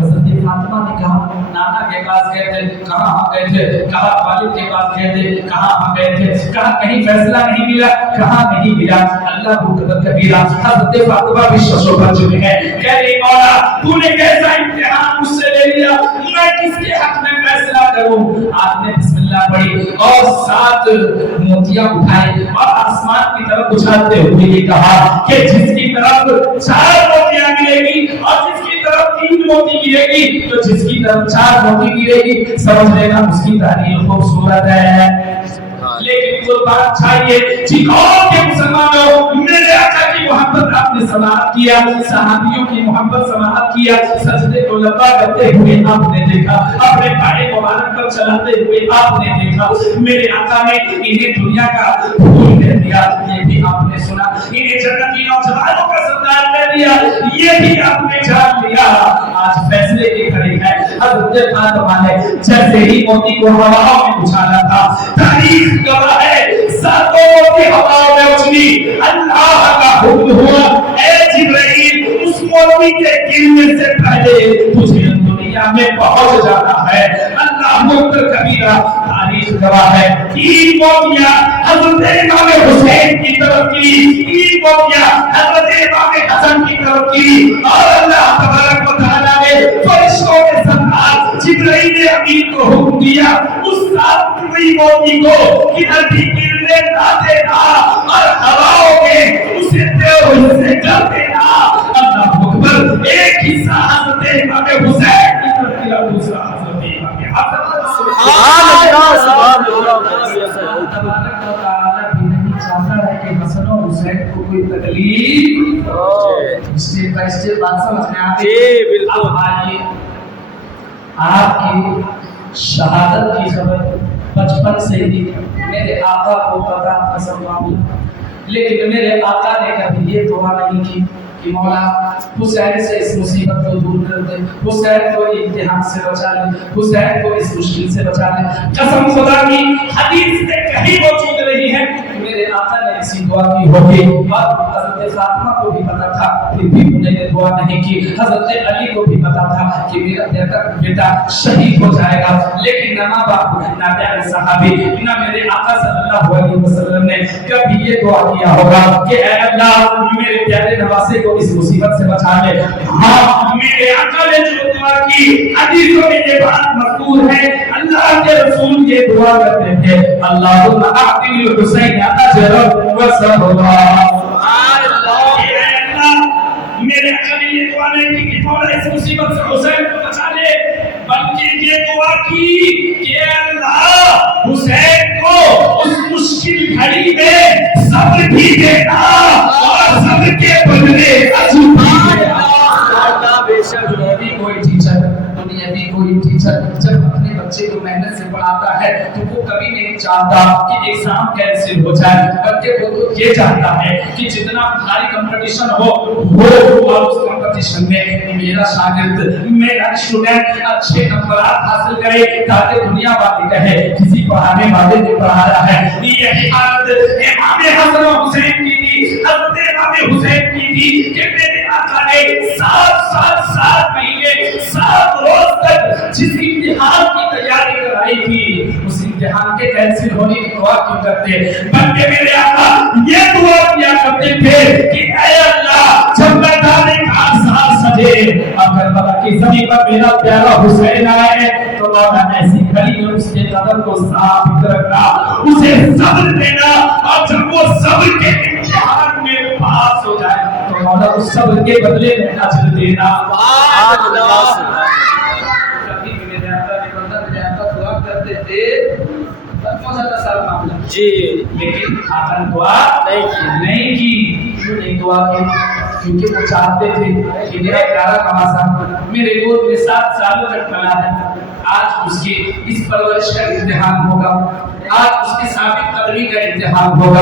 حضرت فاطمہ نے کہا، نانا کے پاس گئے تھے، کہاں ہم گئے تھے، کہا والد کے پاس گئے تھے، کہاں ہم گئے تھے، کہا کہیں فیصلہ نہیں ملا، کہاں نہیں ملا، اللہ اکبر کبیرہ۔ حضرت فاطمہ بھی ششو پر چلے ہیں، کہہ رہی مولا تو نے کیسا امتحان مجھ سے لے لیا، میں کس کے حق میں فیصلہ کروں۔ آپ نے بسم اللہ پڑھی اور 7 موتیاں اٹھائے اور آسمان کی طرف اچھالتے ہوئے یہ کہا کہ جس کی طرف 4 موتیاں ملے گی اور جس کی طرف 3 موتی گرے گی، تو جس کی طرف 4 موتی گرے گی سمجھ لینا اس کی تاریخ خوبصورت ہے۔ لیکن جو بات چاہیے چیکور کے مسلمانوں، میرے آقا کی محبت آپ نے سماعت کیا، صحابیوں کی محبت سماعت کیا، سجدے کو لبا کرتے ہوئے آپ نے دیکھا، اپنے پاڑے مبارک پر چلاتے ہوئے آپ نے دیکھا، میرے آقا نے انہیں دنیا کا پھول کہہ دیا، یہ بھی آپ نے سنا، انہیں جنتی نوجوانوں کا سردار کہہ دیا، یہ بھی آپ نے جان لیا۔ آج فیصلے کی گھڑی ہے۔ حضرت فاطمہ نے جیسے ہی موتی کو ہواؤں میں اچھالا تھا، تاریخ گواہ ہے 7 موتی ہواؤں میں اچھلی، اللہ کا حکم ہوا، اے جبرائیل اس موتی کے گرنے سے پہلے تجھے دنیا میں پہنچ جانا ہے۔ اللہ اکبر کبیرہ۔ تاریخ گواہ ہے 3 موتیاں حضرت امام حسین کی طرف کی، 3 موتیاں حضرت امام حسن کی طرف کی، اور اللہ تبارک و تعالیٰ نے فرشتوں کے سردار جبرائیل امین کو حکم دیا اس 7ویں موتی کو کدھر بھی گرنے نہ دینا اور ہواؤں میں اسے تیز سے کر دینا۔ اللہ اکبر۔ ایک حصہ حضرت امام حسین کی طرف کیا، دوسرا حضرت امام حسن۔ سبحان اللہ سبحان اللہ۔ تبارک و تعالیٰ بھی نہیں چاہتا ہے کہ حسن و حسین کو کوئی تکلیف اسٹیپ بائی اسٹیپ بات سمجھ میں آتی ہے۔ جی بالکل۔ اب آئیے آپ کی شہادت کی خبر بچپن سے ہی میرے آقا کو پتا تھا سب معاملہ، لیکن میرے آقا نے کبھی یہ دعا نہیں کی کہ مولا حسین سے اس مصیبت کو دور کر دے، حسین کو امتحان سے بچا لے، حسین کو اس مشکل سے بچا لے۔ قسم خدا کی حدیث میں کہیں موجود نہیں ہے کہ میرے آقا نے ایسی دعا کی ہوگی، اور حضرت فاطمہ کو بھی پتا تھا پھر بھی انہوں نے دعا نہیں کی، حضرت علی کو بھی پتا تھا کہ میرا بیٹا شہید ہو جائے گا، لیکن نہ ماں باپ نہ پیارے صحابی نہ میرے آقا صلی اللہ علیہ وسلم نے کبھی یہ دعا کیا ہوگا کہ اے اللہ میرے پیارے نواسے کو اس مصیبت سے بچا لے۔ ہاں میرے آقا نے جو دعا کی حدیثوں میں یہ بات مذکور ہے، اللہ کے رسول یہ دعا کرتے تھے، اللہم اعطِ الحسین اجرا و ثوابا۔ سبحان اللہ۔ اے اللہ میرے آقا نے یہ دعا نہیں کی کہ مولا اس مصیبت سے حسین کو بچا لے، بلکہ یہ دعا کی کہ اللہ حسین کو اس مشکل گھڑی میں صبر بھی دینا اور صبر کے بدلے اجر بھی دینا۔ بے شک دنیاوی کوئی ٹیچر جب اپنے بچے کو محنت سے پڑھاتا ہے تو وہ کبھی نہیں چاہتا کہ ایگزام کینسل ہو جائے، بلکہ وہ تو یہ چاہتا ہے کہ جتنا بھاری کمپٹیشن ہو اور اس کمپٹیشن میں میرا شاگرد میرا اسٹوڈنٹ اچھے نمبرات حاصل کرے تاکہ دنیا والے کہے کسی پڑھانے والے نے پڑھایا ہے۔ یہی حالت امام حسن و حسین کی تھی، حضرت امام حسین کی تھی کہ میرے آقا نے 7 مہینے 7 روز تک جس امتحان کی تیاری کرائی تھی اس امتحان کے کینسل ہونے کی دعا کیوں کرتے، بلکہ میرے آقا یہ دعا کیا کرتے تھے کہ اے اللہ جب میدان کارزار سجے اور کربلا کی زمین پر میرا پیارا حسین آئے تو مولا ایسی گھڑی میں اس کے قدم کو ثابت رکھنا، اسے صبر دینا، اور جب وہ صبر کے امتحان میں پاس ہو جائے تو مولا اس صبر کے بدلے میں اجر دینا۔ سبحان اللہ۔ کبھی میرے آقا نے بندہ میرے آقا دعا کرتے تھے بہت زیادہ سارا معاملہ جی لیکن آقا نے دعا نہیں کی۔ کیوں نہیں دعا کی؟ کیونکہ وہ چاہتے تھے کہ میرا پیارا کماسا میرے گود میں 7 سالوں تک پلا ہے، آج اس کی اس پرورش کا امتحان ہوگا، آج اس کی ثابت قدمی کا امتحان ہوگا،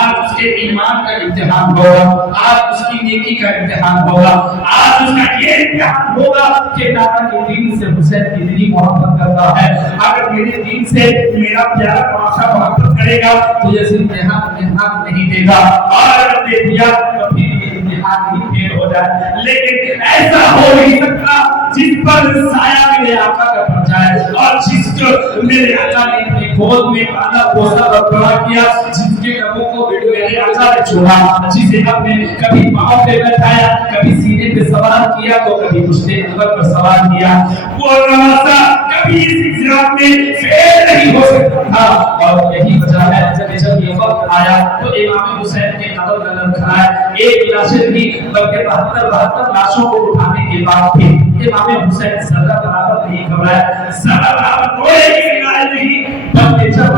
آج اس کے ایمان کا امتحان ہوگا، آج اس کی نیکی کا امتحان ہوگا، آج اس کا یہ امتحان ہوگا کہ دادا کے دین سے حسین کتنی محبت کرتا ہے۔ اگر میرے دین سے میرا پیارا معاشرہ محبت کرے گا تو یہ امتحان نہیں دے گا، اور اگر دے دیا تو پھر یہ امتحان ہی فیل ہو جائے۔ لیکن ایسا ہو نہیں سکتا جس پر سایہ میرے آقا کا پڑ جائے، اور جس کو میرے آقا نے اپنی گود میں پالا پوسا اور بڑا کیا، جس کے لبوں کو میرے آقا نے چھوڑا، جسے ہم نے کبھی پاؤں پہ بٹھایا، کبھی سینے پہ سوار کیا تو کبھی پشتے انور پر سوار کیا، وہ نوازا کبھی اس ایگزام میں فیل نہیں ہو سکتا تھا۔ اور یہی وجہ ہے جب یہ وقت آیا تو امام حسین کے قدم نظر کھائے، ایک لاش نہیں بلکہ 72 لاشوں کو اٹھانے کے بعد بھی امام حسین ذرا برابر نہیں گھبرائے، ذرا برابر کوئی فکر نہیں، بلکہ جب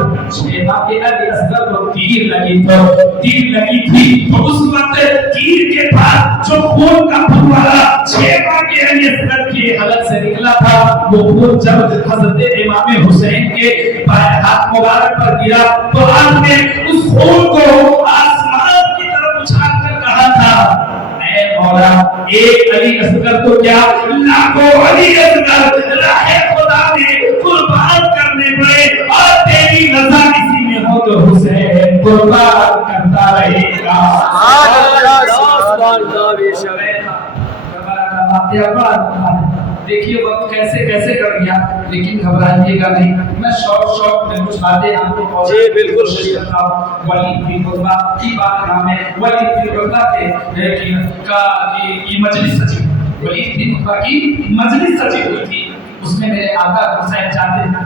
امام علی اصغر کو تیر لگی تھی تو اس وقت تیر کے بعد جو خون کا پھوارا امام علی اصغر کی حلق سے نکلا تھا، وہ خون جب حضرت امام حسین کے ہاتھ مبارک پر گرا تو آپ نے اس خون کو آسمان کی طرف اچھال کر کہا تھا، اے مولا ایک علی اصغر تو کیا لاکھوں علی اصغر راہ خدا میں قربان کرنے پڑے، اور تیری رضا کسی میں ہو تو حسین قربان کرتا رہے گا۔ دیکھیے وقت کیسے کیسے کر گیا، لیکن گھبرائیے گا نہیں، میں شارٹ میں کچھ باتیں آپ کو پہنچانے کی کوشش کرتا ہوں۔ ولید بن عتبہ کی بات نام ہے، ولید بن عتبہ کی مجلس سجی، ولید بن عتبہ کی مجلس سجی ہوئی تھی، اس میں میرے آقا حسین جاتے ہیں،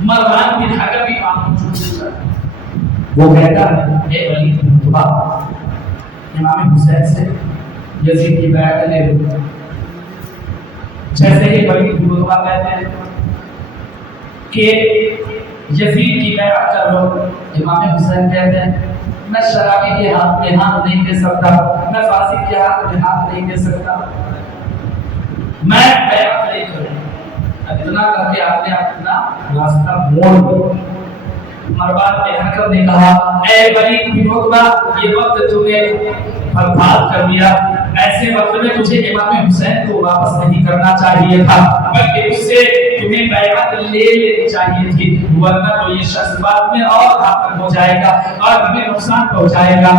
مروان بن حکم بھی وہاں موجود تھا، وہ کہتا ہے اے ولید بن عتبہ، امام حسین سے یزید کی بیعت لے لو، جیسے کہ ولید بن عتبہ کہتے ہیں کہ یزید کی بیعت کر لو، امام حسین کہتے ہیں میں شرابی کے ہاتھ میں ہاتھ نہیں دے سکتا، میں فاسق کے ہاتھ میں ہاتھ نہیں دے سکتا، میں بیعت نہیں کروں۔ اتنا کر کے آپ نے اپنا راستہ موڑ دیا۔ مروان بن حکم نے کہا اے ولید بن عتبہ، یہ وقت تمہیں برباد کر دیا، ایسے وقت میں تجھے امام حسین کو واپس نہیں کرنا چاہیے تھا، بلکہ اس سے تمہیں بیعت لے لینی چاہیے تھی، ورنہ تو یہ شخص بعد میں اور خطر ہو جائے گا اور ہمیں نقصان پہنچائے گا۔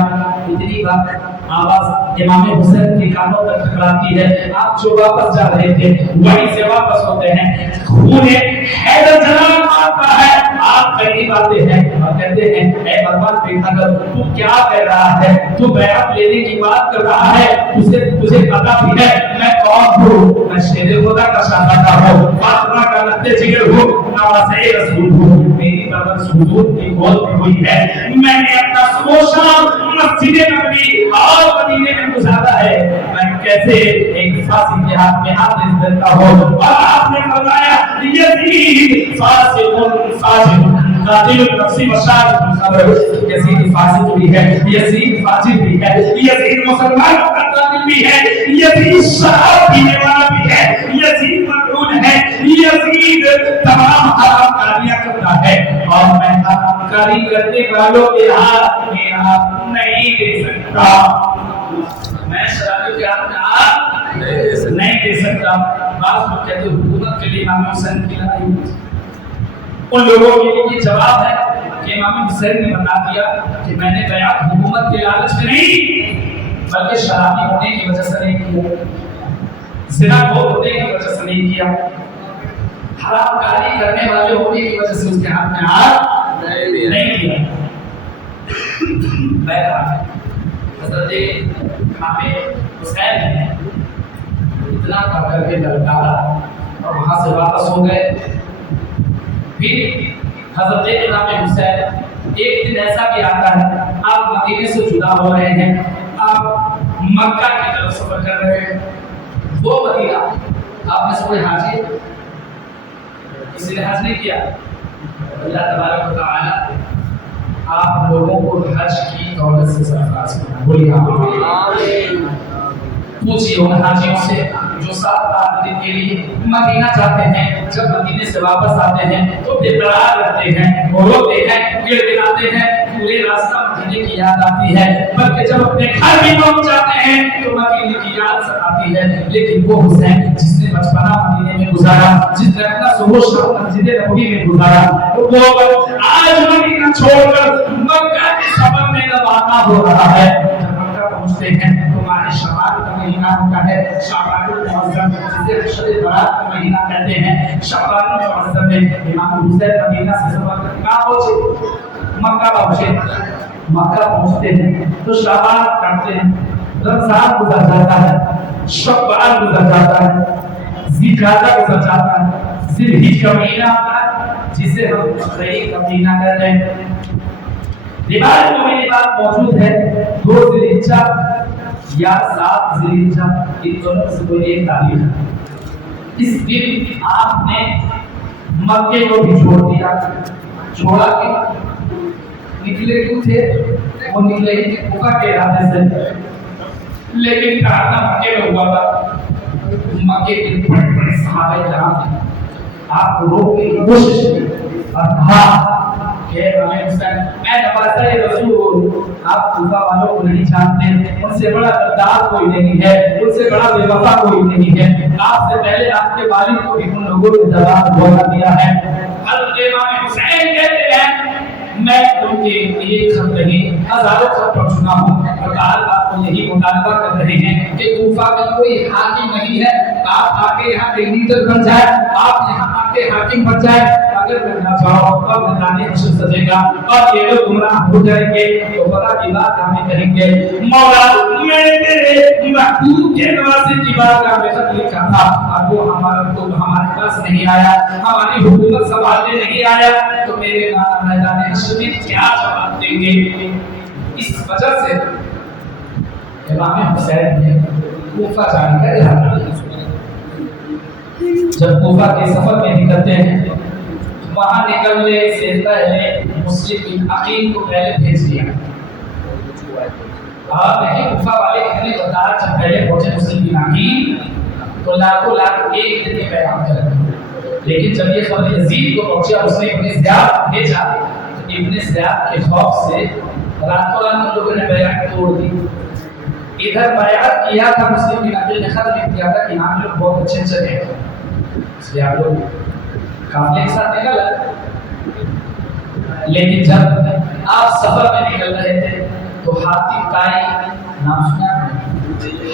اتنی بات آواز امام حسین کے کانوں تک ٹکراتی ہے، آپ جو واپس جا رہے تھے وہیں سے واپس ہوتے ہیں، خون حیدر جلال آتا ہے، آپ قریب آتے ہیں اور کہتے ہیں اے مروان بن حکم، تو کیا کہہ رہا ہے، تو بیعت لینے کی بات کر رہا ہے، تجھے پتا بھی ہے میں کون ہوں، میں شیر خدا کا شہزادہ ہوں، فاطمہ کا لخت جگر ہوں، نواسۂ رسول ہوں، میری طرف سجود کی گود میں ہوئی ہے، میں نے اپنا صبح شام مسجد نبوی اور مدینے میں گزارا ہے، میں کیسے ایک فاسق کے ہاتھ میں ہاتھ دے سکتا ہوں؟ اور آپ نے فرمایا یزید فاسق فاجر قاتل النفس وشارب الخمر، یزید فاسق بھی ہے، یزید فاجر بھی ہے، یزید مسلمانوں کا قاتل بھی ہے، یزید شراب پینے والا بھی ہے، یزید ملعون ہے، یزید تمام حرام کاریاں کرتا ہے، اور میں حرام کاری کرنے والوں کے ہاتھ میں ہاتھ نہیں دے سکتا، میں شرابیوں کے ہاتھ میں ہاتھ نہیں دے سکتا۔ بعض لوگ کہتے ہیں حکومت کے لیے امام حسین کی لڑائی ہوئی، ان لوگوں کے لیے یہ جواب ہے کہ امام حسین نے بتا دیا کہ میں نے بیعت حکومت کے لالچ میں نہیں بلکہ شرابی ہونے کی وجہ سے نہیں کیا، زنا خور ہونے کی وجہ سے نہیں کیا، حرام کاری کرنے والے ہونے کی وجہ سے اس کے ہاتھ میں ہاتھ نہیں کیا۔ حضرت امام حسین نے اتنا کر کے للکارا اور وہاں سے واپس ہو گئے۔ پھر حضرت امام حسین ایک دن ایسا بھی آتا ہے، آپ مدینے سے جدا ہو رہے ہیں، آپ مکہ کی طرف سفر کر رہے ہیں، وہ مدینہ آپ نے سوچے حاجی کسی نے حج نہیں کیا، اللہ تبارک و تعالی آپ لوگوں کو حج کی دولت سے سرفراز کرنا، بولیے آمین۔ پوچھئے ان حاجیوں سے جو 7 دن کے لیے مدینہ جاتے ہیں، جب مدینے سے واپس آتے ہیں تو بے قرار رہتے ہیں، روتے ہیں، گڑ گڑاتے ہیں، پورے راستہ مدینے کی یاد آتی ہے، بلکہ جب اپنے گھر بھی پہنچ جاتے ہیں تو مدینے کی یاد ستاتی ہے۔ لیکن وہ حسین جس نے بچپنا مدینے میں گزارا، جس نے اپنا ظہور شام مسجد نبوی میں گزارا، وہ آج مدینہ چھوڑ کر مکہ کے سفر میں روانہ ہو رہا ہے۔ جب مکہ پہنچتے ہیں تو ماہ شعبان کا مہینہ ہوتا ہے، شعبان المعظم، جسے شب برات کا مہینہ کہتے ہیں۔ شعبان المعظم میں امام حسین مدینہ سے سفر کر کہاں پہنچے؟ مکہ پہنچے۔ مکہ پہنچتے ہیں تو شعبان کرتے ہیں، رمضان گزر جاتا ہے، شعبان گزر جاتا ہے، ذی القعدہ گزر جاتا ہے، ذی الحجہ کا مہینہ آتا ہے جسے ہم بقرعید کا مہینہ کہتے ہیں۔ روایت میں یہ بات موجود ہے 2 ذی الحجہ یا 7 ذی الحجہ، ان دونوں سے کوئی ایک تاریخ ہے۔ اس دن آپ نے مکے کو بھی چھوڑ دیا، چھوڑا کہ نکلے کیوں تھے؟ وہ نکلے کوفہ کے ارادے سے، لیکن کارنامہ مکے میں ہوا تھا۔ مکے کے بڑے بڑے صحابہ کرام تھے، آپ کو روکنے کی کوشش کی اور کہا کہ ہمیں حسین، اے نواسہ رسول، آپ کوفہ والوں کو نہیں جانتے، ان سے بڑا غدار کوئی نہیں ہے، ان سے بڑا بے وفا کوئی نہیں ہے، آپ سے پہلے آپ کے والد کو بھی ان لوگوں نے زبان بولا دیا ہے۔ حضرت امام حسین کہتے ہیں میں ان کے ایک خط نہیں ہزاروں خط پڑھ چکا ہوں، اور آج آپ کو یہی مطالبہ کر رہے ہیں کہ کوفہ میں کوئی حاکم نہیں ہے، آپ آ کے یہاں کے لیڈر بن جائے، آپ یہاں آ کے حاکم بن جائے۔ اگر میں نہ جاؤ اب نگرانی حشر سجے گا اور یہ لوگ گمراہ ہو جائیں گے تو خدا کی بات ہمیں کہیں گے مولا میں نے تیرے محبوب کے نواسے کی بات کا میں خط لکھا تھا، اب وہ ہمارے پاس نہیں آیا، ہماری حکومت سنبھالنے نہیں آیا، تو میرے نانا میدان حشر میں کیا جواب دیں گے؟ اس وجہ سے امام حسین نے کوفہ جانے کا ارادہ کیا۔ جب کوفہ کے سفر میں نکلتے ہیں وہاں نکلنے سے پہلے مسلم بن عقیل کو پہلے بھیج دیا۔ آپ دیکھیں کوفہ والے کتنے غدار، جب پہلے پہنچے مسلم بن عقیل تو لاکھوں لاکھ ایک دن میں پیغام کر، لیکن جب یہ خبر یزید کو پہنچا اس نے ابن زیاد بھیجا تو ابن زیاد کے خوف سے راتوں رات لوگوں نے بیعت توڑ دی۔ ادھر بیعت کیا تھا مسلم بن عقیل نے خط لکھ دیا تھا کہ آپ لوگ بہت اچھے چلے ہیں، اس لیے آپ لوگ قافلے کے ساتھ نکل آئے، لیکن جب آپ سفر میں نکل رہے تھے تو حاتم طائی نام سنا ہے؟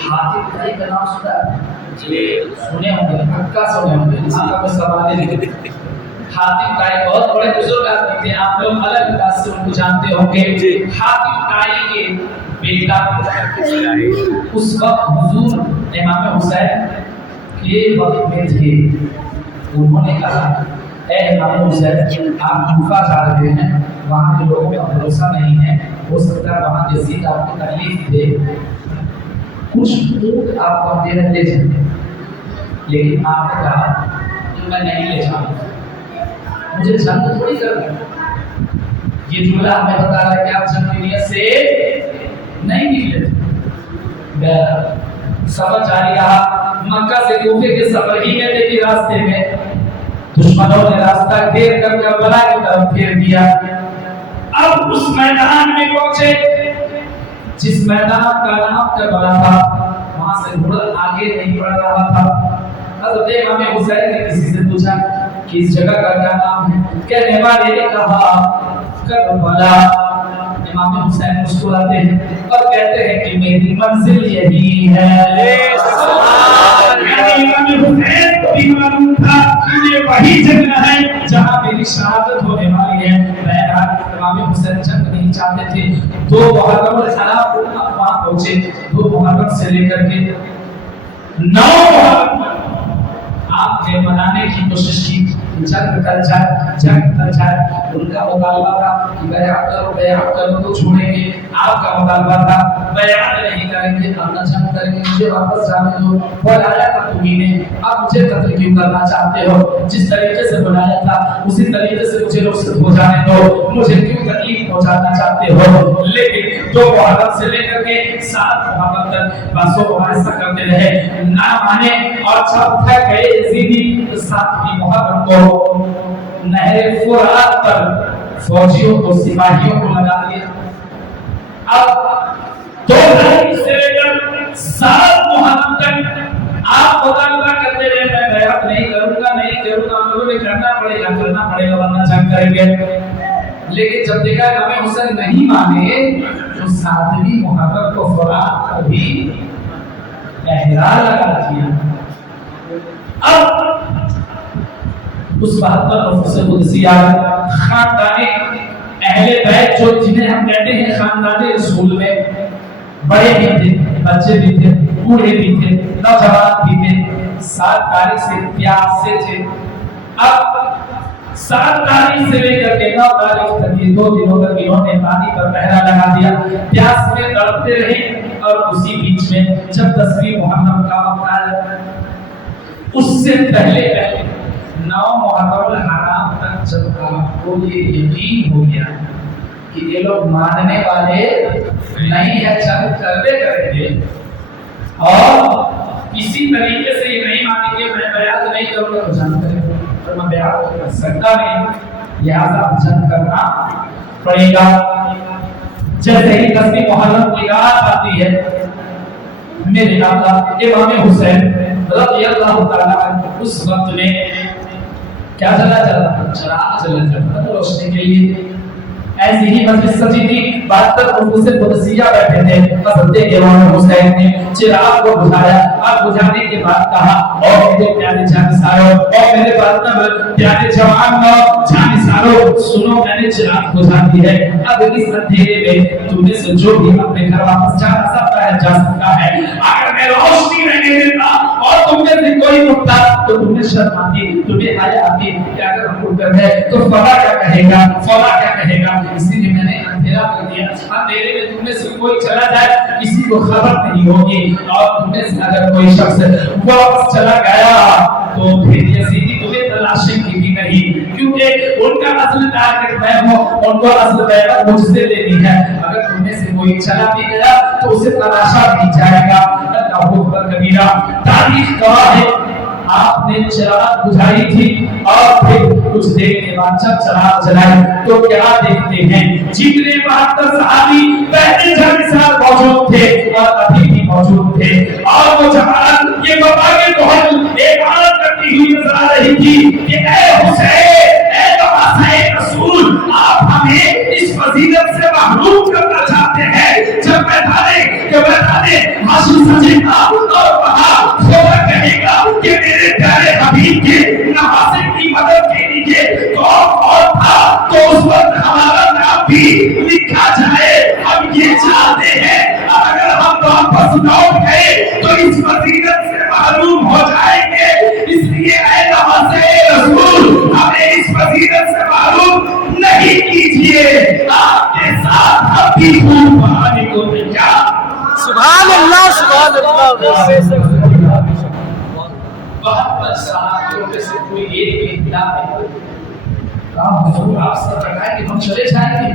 حاتم طائی کا نام سنا ہے؟ سنے ہوں گے، پکا سنے ہوں گے، اس کا کوئی سوال نہیں۔ حاتم طائی بہت بڑے بزرگ آدمی تھے، آپ لوگ الگ انداز سے ان کو جانتے ہوں گے۔ حاتم طائی کے بیٹا اس وقت حضور امام حسین کے وقت میں تھے، انہوں نے کہا اے امام حسین آپ کوفہ جا رہے ہیں، وہاں کے لوگوں کا بھروسہ نہیں ہے، ہو سکتا ہے وہاں یزید آپ کو تکلیف دے، کچھ اونٹ آپ کو دے لے جائیں، لیکن آپ نے کہا کہ میں نہیں لے جاؤں گا، مجھے جنگ تھوڑی کرنا۔ یہ جملہ ہمیں بتا رہا ہے کہ آپ جنگ کی نیت سے نہیں نکلے تھے۔ سفر جاری رہا، مکہ سے کوفے کے سفر ہی میں تھے کہ راستے میں دشمنوں نے راستہ گھیر کر کربلا کی طرف پھیر دیا۔ اب اس میدان میں پہنچے جس میدان کا نام کربلا تھا، وہاں سے گھوڑا آگے نہیں بڑھ رہا تھا۔ حضرت امام حسین نے کسی سے پوچھا کہ اس جگہ کا کیا نام ہے؟ کہنے والے نے کہا کربلا۔ امام حسین مسکراتے ہیں اور کہتے ہیں کہ میری منزل یہی ہے۔ امام حسین کو بھی معلوم تھا کہ یہ وہی جگہ ہے جہاں میری شہادت ہونے والی ہے۔ بہرحال امام حسین جنگ نہیں چاہتے تھے۔ 2 محرم الحرام وہاں پہنچے، 2 محرم سے لے کر کے 9 محرم آپ نے منانے کی کوشش کی، جنگ کر جائے۔ ان کا مطالبہ تھا کہ بیعت کرو تو چھوڑیں گے، آپ کا مطالبہ تھا بیعت نہیں کریں گے، ہم نہ جنگ کریں گے، مجھے واپس جانے دو۔ بلایا تھا تمہیں نے، اب مجھے قتل کیوں کرنا چاہتے ہو؟ جس طریقے سے بلایا تھا اسی طریقے سے مجھے رخصت ہو جانے دو، مجھے کیوں تکلیف پہنچانا چاہتے ہو؟ لیکن 2 محرم سے لے کر کے 7 محرم تک بسوں کو ایسا کرتے رہے، نہ مانے۔ اور جب تک گئے یزیدی 7 محرم کو نہر فرات پر فوجیوں کو، سپاہیوں کو لگا دیا۔ اب 2 تاریخ سے لے کر 7 محرم تک آپ مطالبہ کرتے رہے، میں بیعت نہیں کروں گا، نہیں کروں گا، لوگوں نے کرنا پڑے گا ورنہ جنگ کریں گے۔ لیکن جب دیکھا امام حسین نہیں مانے تو 7ویں محرم کو فرات پر بھی پہرا لگا دیا۔ اب اس بات پر مفسر قدسیہ خاندان اہل بیت جو جنہیں ہم کہتے ہیں خاندان رسول میں بڑے بھی تھے، بچے بھی تھے، بوڑھے بھی تھے، نوجوان بھی تھے، 7 تاریخ سے پیاس سے تھے۔ اب 7 تاریخ سے لے کر کے 9 تاریخ تک یہ 2 دنوں تک انہوں نے پانی پر پہرا لگا دیا، پیاس میں تڑپتے رہے۔ اور اسی بیچ میں جب 10ویں محرم کا وقت آیا، اس سے پہلے 9 محرم الحرام تک جب آپ کو یہ یقین ہو گیا کہ یہ لوگ ماننے والے نہیں ہے، جنگ کرنے کریں گے اور اسی طریقے سے یہ نہیں مانیں گے میں بیعت نہیں کروں گا تو جنگ کریں گے، اور میں بیعت کر سکتا نہیں، لہٰذا جنگ کرنا پڑے گا۔ جیسے ہی 10ویں محرم کی رات آتی ہے، میرے آقا امام حسین رضی اللہ تعالیٰ عنہ اس وقت میں کیا چلا چراغ روشنی کے لیے ایسی ہی مجلس سجی تھی، بات پر مفسر قدسیہ بیٹھے تھے، حضرت امام حسین نے چراغ کو بجھایا۔ اب بجھانے کے بعد کہا، او میرے پیارے جانثارو، او میرے پیارے جوانو، جانثارو، سنو میں نے چراغ بجھا دی ہے، اب اس اندھیرے میں تم میں سے جو بھی اپنے گھر واپس جانا سکتا ہے جا سکتا ہے۔ اگر میں روشنی رہنے دیتا اور تم میں سے کوئی اٹھتا تو تمہیں شرم آتی، تمہیں حیا آتی کہ اگر ہم اٹھ کر ہے تو فلا کیا کہے گا، فلا کیا کہے گا، اسی لیے میں نے اندھیرا کر دیا۔ اندھیرے میں تم میں سے کوئی چلا جائے کسی کو خبر نہیں ہوگی، اور تم میں سے اگر کوئی شخص واپس چلا گیا تو پھر یزیدی تمہیں تلاشیں گے بھی نہیں، کیونکہ ان کا اصل ٹارگٹ میں ہوں، ان کو اصل بیعت مجھ سے لینی ہے۔ اگر تم میں سے کوئی چلا بھی گیا تو اسے تلاشا بھی جائے گا۔ اللہ اکبر کبیرہ۔ تاریخ گواہ ہے آپ نے چراغ بجھائی تھی اور پھر کچھ دیر کے بعد جب چراغ جلائی تو کیا دیکھتے ہیں، جتنے 72 صحابی پہلے جنگ کے ساتھ موجود تھے اور ابھی بھی موجود تھے، اور وہ جماعت یہ وبا کے دہل ایک عادت کرتی ہوئی نظر آ رہی تھی کہ اے حسین، اے نواسۂ رسول، آپ ہمیں اس فضیلت سے محروم کرنا چاہتے ہیں۔ جب میدانے حشر سجے گا اور وہاں خدا کہے گا کہ میرے پیارے حبیب کے نواسے کی مدد کے لیے کون تھا، تو اس وقت ہمارا نام بھی لکھا جائے۔ ہم یہ چاہتے ہیں اگر ہم واپس لوٹ گئے تو اس فضیلت سے محروم ہو جائیں گے، اس لیے اے نواسے رسول ہمیں اس فضیلت سے محروم نہیں کیجیے۔ آپ کے ساتھ ہم بھی خوب بہانے کو تیار۔ سبحان اللہ، سبحان اللہ۔ 72 صحابیوں میں سے کوئی ایک بھی اختلاف نہیں۔ آپ حضور آپ سے بتائیں کہ ہم چلے جائیں گے،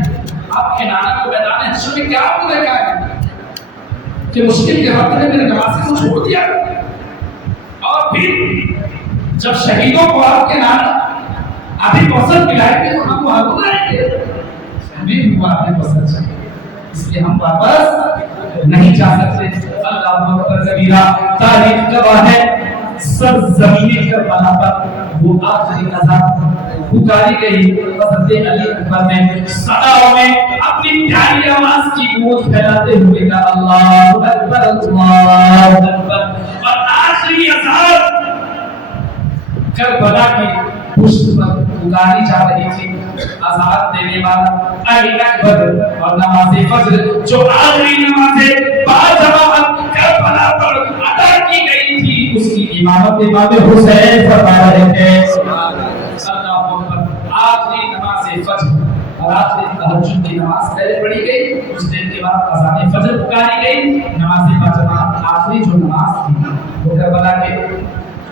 آپ کے نانا کو میدان حشر میں کیا ہو رہا ہے کہ مشکل کے وقت میں میرے نواسے کو چھوڑ دیا، اور پھر جب شہیدوں کو آپ کے نانا ابھی پسند ملائیں گے تو ہم وہاں بلائیں گے، ہمیں بھی وہاں پسند چاہیے، اس لیے ہم واپس نہیں جا سکتے۔ اللہ اکبر کبیرہ۔ تاریخ گواہ ہے سر زمین کربلا پر وہ آخری اذان پکاری گئی، حضرت علی اکبر نے صداؤں میں اپنی پیاری آواز کی گونج پھیلاتے ہوئے کہا اللہ اکبر اللہ اکبر، اور آخری اذان کربلا کی پشت پر پکاری جا رہی تھی۔ اذان دینے والا علی اکبر اور نماز فجر جو آخری نماز باجماعت کربلا پر ادا کی گئی تھی، اس کی امامت امام حسین فرما رہے تھے۔ اللہ اکبر۔ آخری نماز فجر اور آخری تہجد کی نماز پڑھی گئی، اس دن کے بعد اذان فجر پکاری گئی، نماز باجماعت آخری جو نماز تھی وہ کربلا کے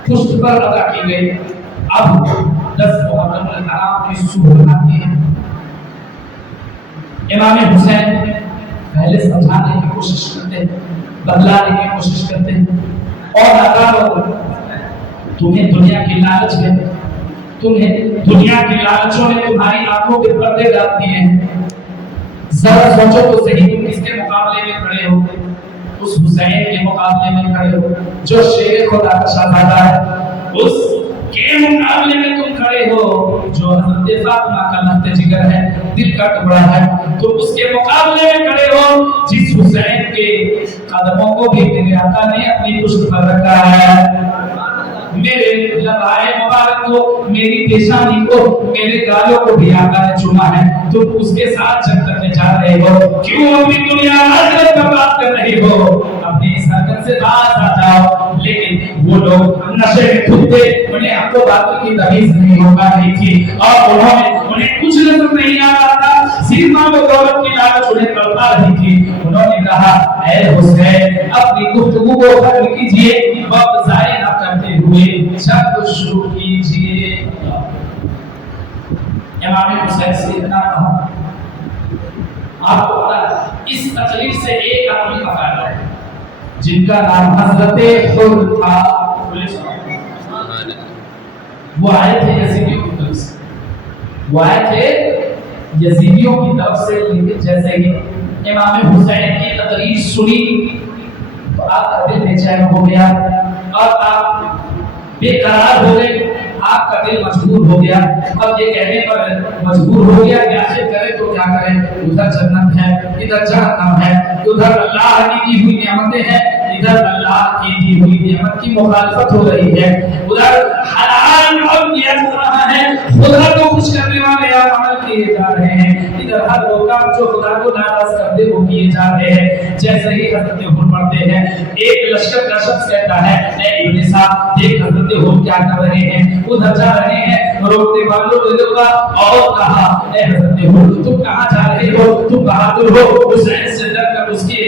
پشت پر ادا کی گئی۔ اب 10 محرم الحرام کی صبح آتی ہے، امام حسین پہلے سمجھانے کی کوشش کرتے ہیں، بدلانے کی کوشش کرتے ہیں، اور ہزاروں تمہیں دنیا کی لالچ ہے، تمہیں دنیا کی لالچوں نے تمہاری آنکھوں کے پردے ڈال دیے ہیں۔ ذرا سوچو تو صحیح، تم کس کے مقابلے میں کھڑے ہو؟ اس حسین کے مقابلے میں کھڑے ہو جو شیر خدا کا شہزادہ ہے، اس کے مقابلے میں تم کھڑے ہو جو حضرت فاطمہ کا لخت جگر ہے، دل کا ٹکڑا ہے۔ تم اس کے مقابلے میں کھڑے ہو جس حسین کے قدموں کو بھی تیرے آقا نے اپنی پشت پر رکھا ہے۔ میرے لبائے مبارک کو، میری پیشانی کو، میرے گالوں کو بھی آقا نے چوما ہے، تم اس کے ساتھ جنگ کرنے جا رہے ہو، کیوں اپنی دنیا آخرت پر بات کر رہے ہو؟ اپنی اس حرکت سے باز آ جاؤ۔ لیکن وہ لوگ نشے میں دھت تھے، انہیں حق و باطل کی تمیز نہیں ہو پا رہی تھی، اور انہیں کچھ نظر نہیں آ رہا تھا، صرف مال و دولت کی لالچ انہیں تڑپا رہی تھی۔ انہوں نے کہا اے حسین اپنی گفتگو کو ختم کیجئے، وقت ضائع نہ کرتے ہوئے جنگ شروع کیجئے۔ امام حسین سے اتنا کہا، آپ کو پتا ہے اس تقریر سے ایک آدمی کا فائدہ ہے جن کا نام حضرت خود تھا، وہ آئے تھے یزیدیوں کی طرف سے، وہ آئے تھے یزیدیوں کی طرف سے، لیکن جیسے ہی امام حسین کی تقریر سنی تو آپ کا دل بے چین ہو گیا اور آپ بے قرار ہو گئے، آپ کا دل مجبور ہو گیا۔ اب یہ کہنے پر مجبور ہو گیا کہ آخر کرے تو کیا کریں، ادھر جنت ہے، ادھر جہنم ہے، ادھر اللہ کی دی ہوئی نعمتیں ہیں، ادھر اللہ کی دی ہوئی نعمت کی مخالفت ہو رہی ہے، ادھر حلال عمل کیا جا رہا ہے، ادھر تو کچھ کرنے والے عمل کیے جا رہے ہیں، ادھر ہر وہ کام جو خدا کو ناراض کرتے وہ کیے جا رہے ہیں۔ جیسے ہی حضرت حر پڑھتے ہیں، ایک لشکر کا شخص کہتا ہے اے ابن صاحب دیکھ حضرت حر کیا کر رہے ہیں، ادھر جا رہے ہیں، روکنے والوں نے دیکھا اور کہا اے حضرت حر تم کہاں جا رہے ہو، تم بہادر ہو، حسین سے ڈر کر اس کے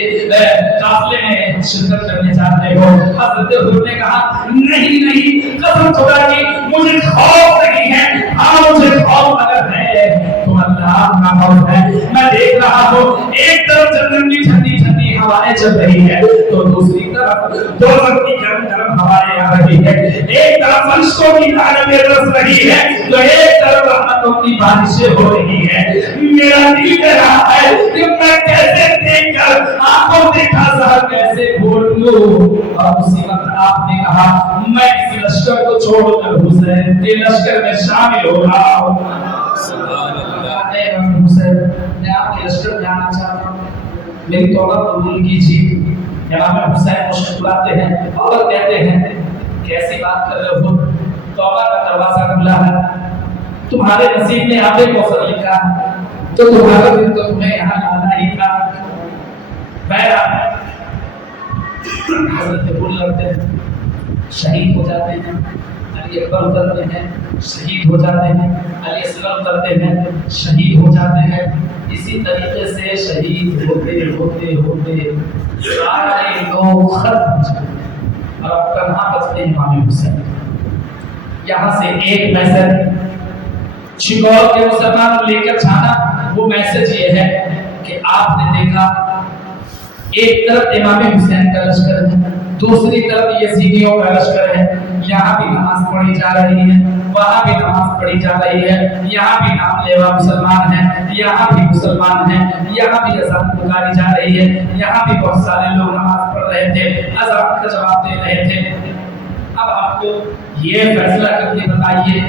قافلے میں شرکت کرنے جا رہے ہو۔ حضرت حر نے کہا نہیں نہیں، قسم خدا کی مجھے خوف نہیں ہے، ہاں مجھے خوف اگر ہے تو اللہ کا خوف ہے۔ میں دیکھ رہا ہوں ایک طرف جنت کی ٹھنڈی ٹھنڈی ہوائیں چل رہی ہے تو دوسری طرف دوزخ کی گرم گرم ہوائیں آ رہی ہے، ایک طرف فرشتوں کی لعنتیں برس رہی ہے تو ایک طرف رحمتوں کی بارشیں ہو رہی ہے۔ میرا دل کہہ رہا ہے کہ میں کیسے دیکھ کر آنکھوں دیکھا زہر کیسے گھول لوں، اور اسی وقت آپ نے کہا میں اس لشکر کو چھوڑ کر حسین کے لشکر میں شامل ہو رہا ہوں۔ اے حسین میں آپ کے لشکر میں آنا چاہتا ہوں، میری توبہ قبول کیجیے۔ امام حسین مسکراتے ہیں اور کہتے ہیں کیسی بات کر رہے ہو، توبہ کا دروازہ کھلا ہے، تمہارے نصیب میں آب کوثر لکھا ہے تو تمہارا دل تو تمہیں یہاں لانا ہی تھا۔ بہرحال حضرت حر لڑتے ہیں، شہید ہو جاتے ہیں، علی اکبر اترتے ہیں، شہید ہو جاتے ہیں، علی اصغر اترتے ہیں، شہید ہو جاتے ہیں۔ اسی طریقے سے شہید ہوتے ہوتے ہوتے سارے لوگ ختم ہو جاتے ہیں اور اب تنہا بچتے ہیں امام حسین۔ یہاں سے ایک میسج چکور کے مسلمان لے کر جانا، وہ میسج یہ ہے کہ آپ نے دیکھا ایک طرف امام حسین کا لشکر ہے، دوسری طرف یزیدیوں کا لشکر ہے، یہاں بھی نماز پڑھی جا رہی ہے، وہاں بھی نماز پڑھی جا رہی ہے، یہاں بھی نام لیوا مسلمان ہیں، یہاں بھی مسلمان ہیں، یہاں بھی اذان پکاری جا رہی ہے، یہاں بھی بہت سارے لوگ نماز پڑھ رہے تھے، اذان کا جواب دے رہے تھے۔ اب آپ کو یہ فیصلہ کر کے بتائیے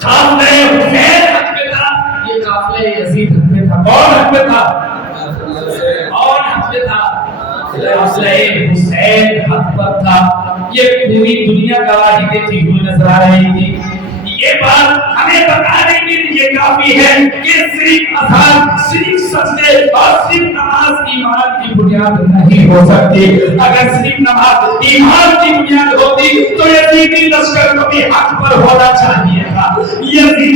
قافلہ حسین حق میں تھا، یہ قافلہ یزید حق میں تھا، کون حق میں تھا؟ اور حق میں تھا قافلہ حسین حق پر تھا۔ یہ پوری دنیا گواہی دیتی ہوئی نظر آ رہی تھی۔ یہ بات ہمیں بتانے کے لیے کافی ہے کہ صرف اذان، صرف سجدے اور صرف نماز ایمان کی بنیاد نہیں ہو سکتی۔ اگر صرف نماز ایمان کی بنیاد ہوتی تو یزیدی لشکر کو بھی حق پر ہونا چاہیے تھا۔ یزیدی